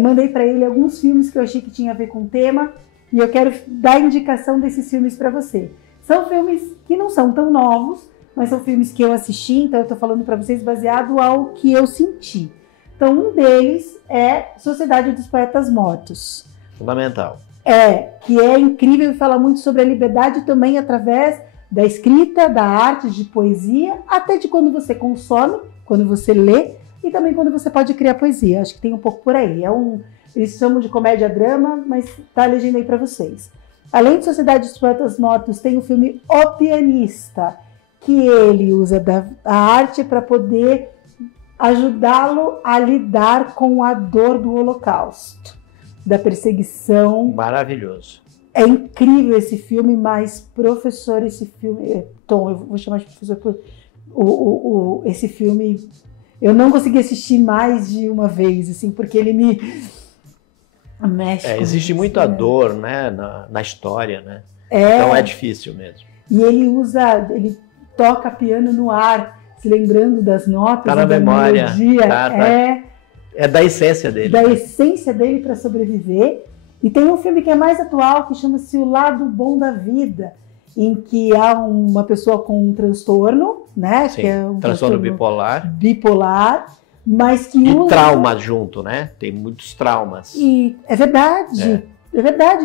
mandei para ele alguns filmes que eu achei que tinha a ver com o tema. E eu quero dar indicação desses filmes para você. São filmes que não são tão novos, mas são filmes que eu assisti, então eu estou falando para vocês baseado ao que eu senti. Então, um deles é Sociedade dos Poetas Mortos. Fundamental. Que é incrível e fala muito sobre a liberdade também através da escrita, da arte, de poesia, até de quando você consome, quando você lê, e também quando você pode criar poesia. Acho que tem um pouco por aí. Eles chamam de comédia-drama, mas tá a legenda aí para vocês. Além de Sociedade dos Poetas Mortos, tem o filme O Pianista, que ele usa a arte para poder ajudá-lo a lidar com a dor do Holocausto, da perseguição. Maravilhoso. É incrível esse filme, mas, professor, esse filme... Tom, eu vou chamar de professor por... Esse filme, eu não consegui assistir mais de uma vez, assim, porque ele me... existe muita dor, né, na história, né? Então é difícil mesmo. E ele toca piano no ar, se lembrando das notas, tá na memória, melodia. É da essência dele. Da essência dele para sobreviver. E tem um filme que é mais atual, que chama-se O Lado Bom da Vida, em que há uma pessoa com um transtorno, né? Sim, que é um transtorno bipolar. Mas que e trauma junto, né? Tem muitos traumas. E é verdade,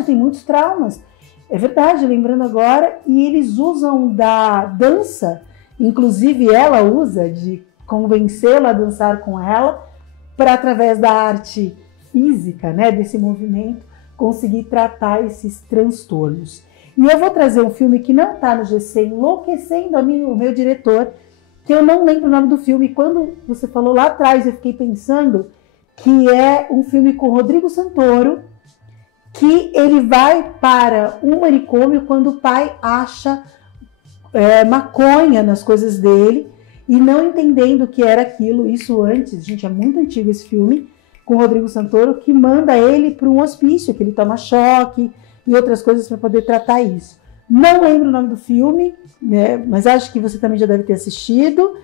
tem muitos traumas. É verdade, lembrando agora. E eles usam da dança, inclusive ela usa de convencê-la a dançar com ela, para através da arte física, né, desse movimento, conseguir tratar esses transtornos. E eu vou trazer um filme que não está no GC, enlouquecendo o meu diretor, que eu não lembro o nome do filme. Quando você falou lá atrás, eu fiquei pensando que é um filme com Rodrigo Santoro, que ele vai para um manicômio quando o pai acha maconha nas coisas dele e não entendendo o que era aquilo. Isso antes, gente, é muito antigo esse filme, com Rodrigo Santoro, que manda ele para um hospício, que ele toma choque e outras coisas para poder tratar isso. Não lembro o nome do filme, né, mas acho que você também já deve ter assistido.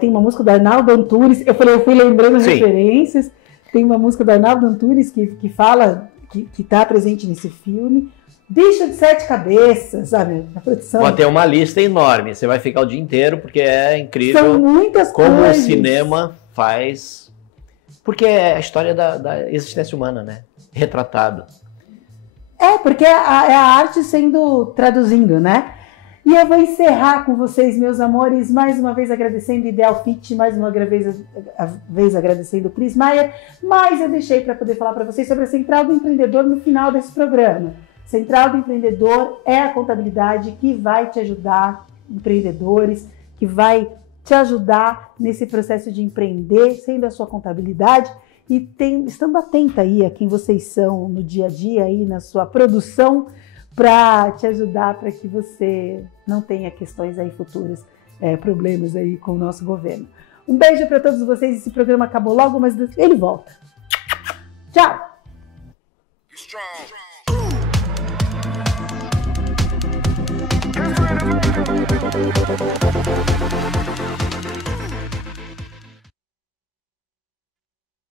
Tem uma música do Arnaldo Antunes, eu fui lembrando as referências. Tem uma música do Arnaldo Antunes que fala, que está presente nesse filme. Bicho de Sete Cabeças, sabe, na produção. Tem uma lista enorme, você vai ficar o dia inteiro, porque é incrível. São muitas como coisas. O cinema faz... Porque é a história da existência humana, né? Retratado. Porque é a arte sendo traduzindo, né? E eu vou encerrar com vocês, meus amores, mais uma vez agradecendo Ideal Fit, mais uma vez agradecendo o Cris Maia, mas eu deixei para poder falar para vocês sobre a Central do Empreendedor no final desse programa. Central do Empreendedor é a contabilidade que vai te ajudar, empreendedores, que vai te ajudar nesse processo de empreender, sendo a sua contabilidade e estando atenta aí a quem vocês são no dia a dia, aí na sua produção, para te ajudar para que você não tenha questões aí futuras, problemas aí com o nosso governo. Um beijo para todos vocês. Esse programa acabou logo, mas ele volta. Tchau!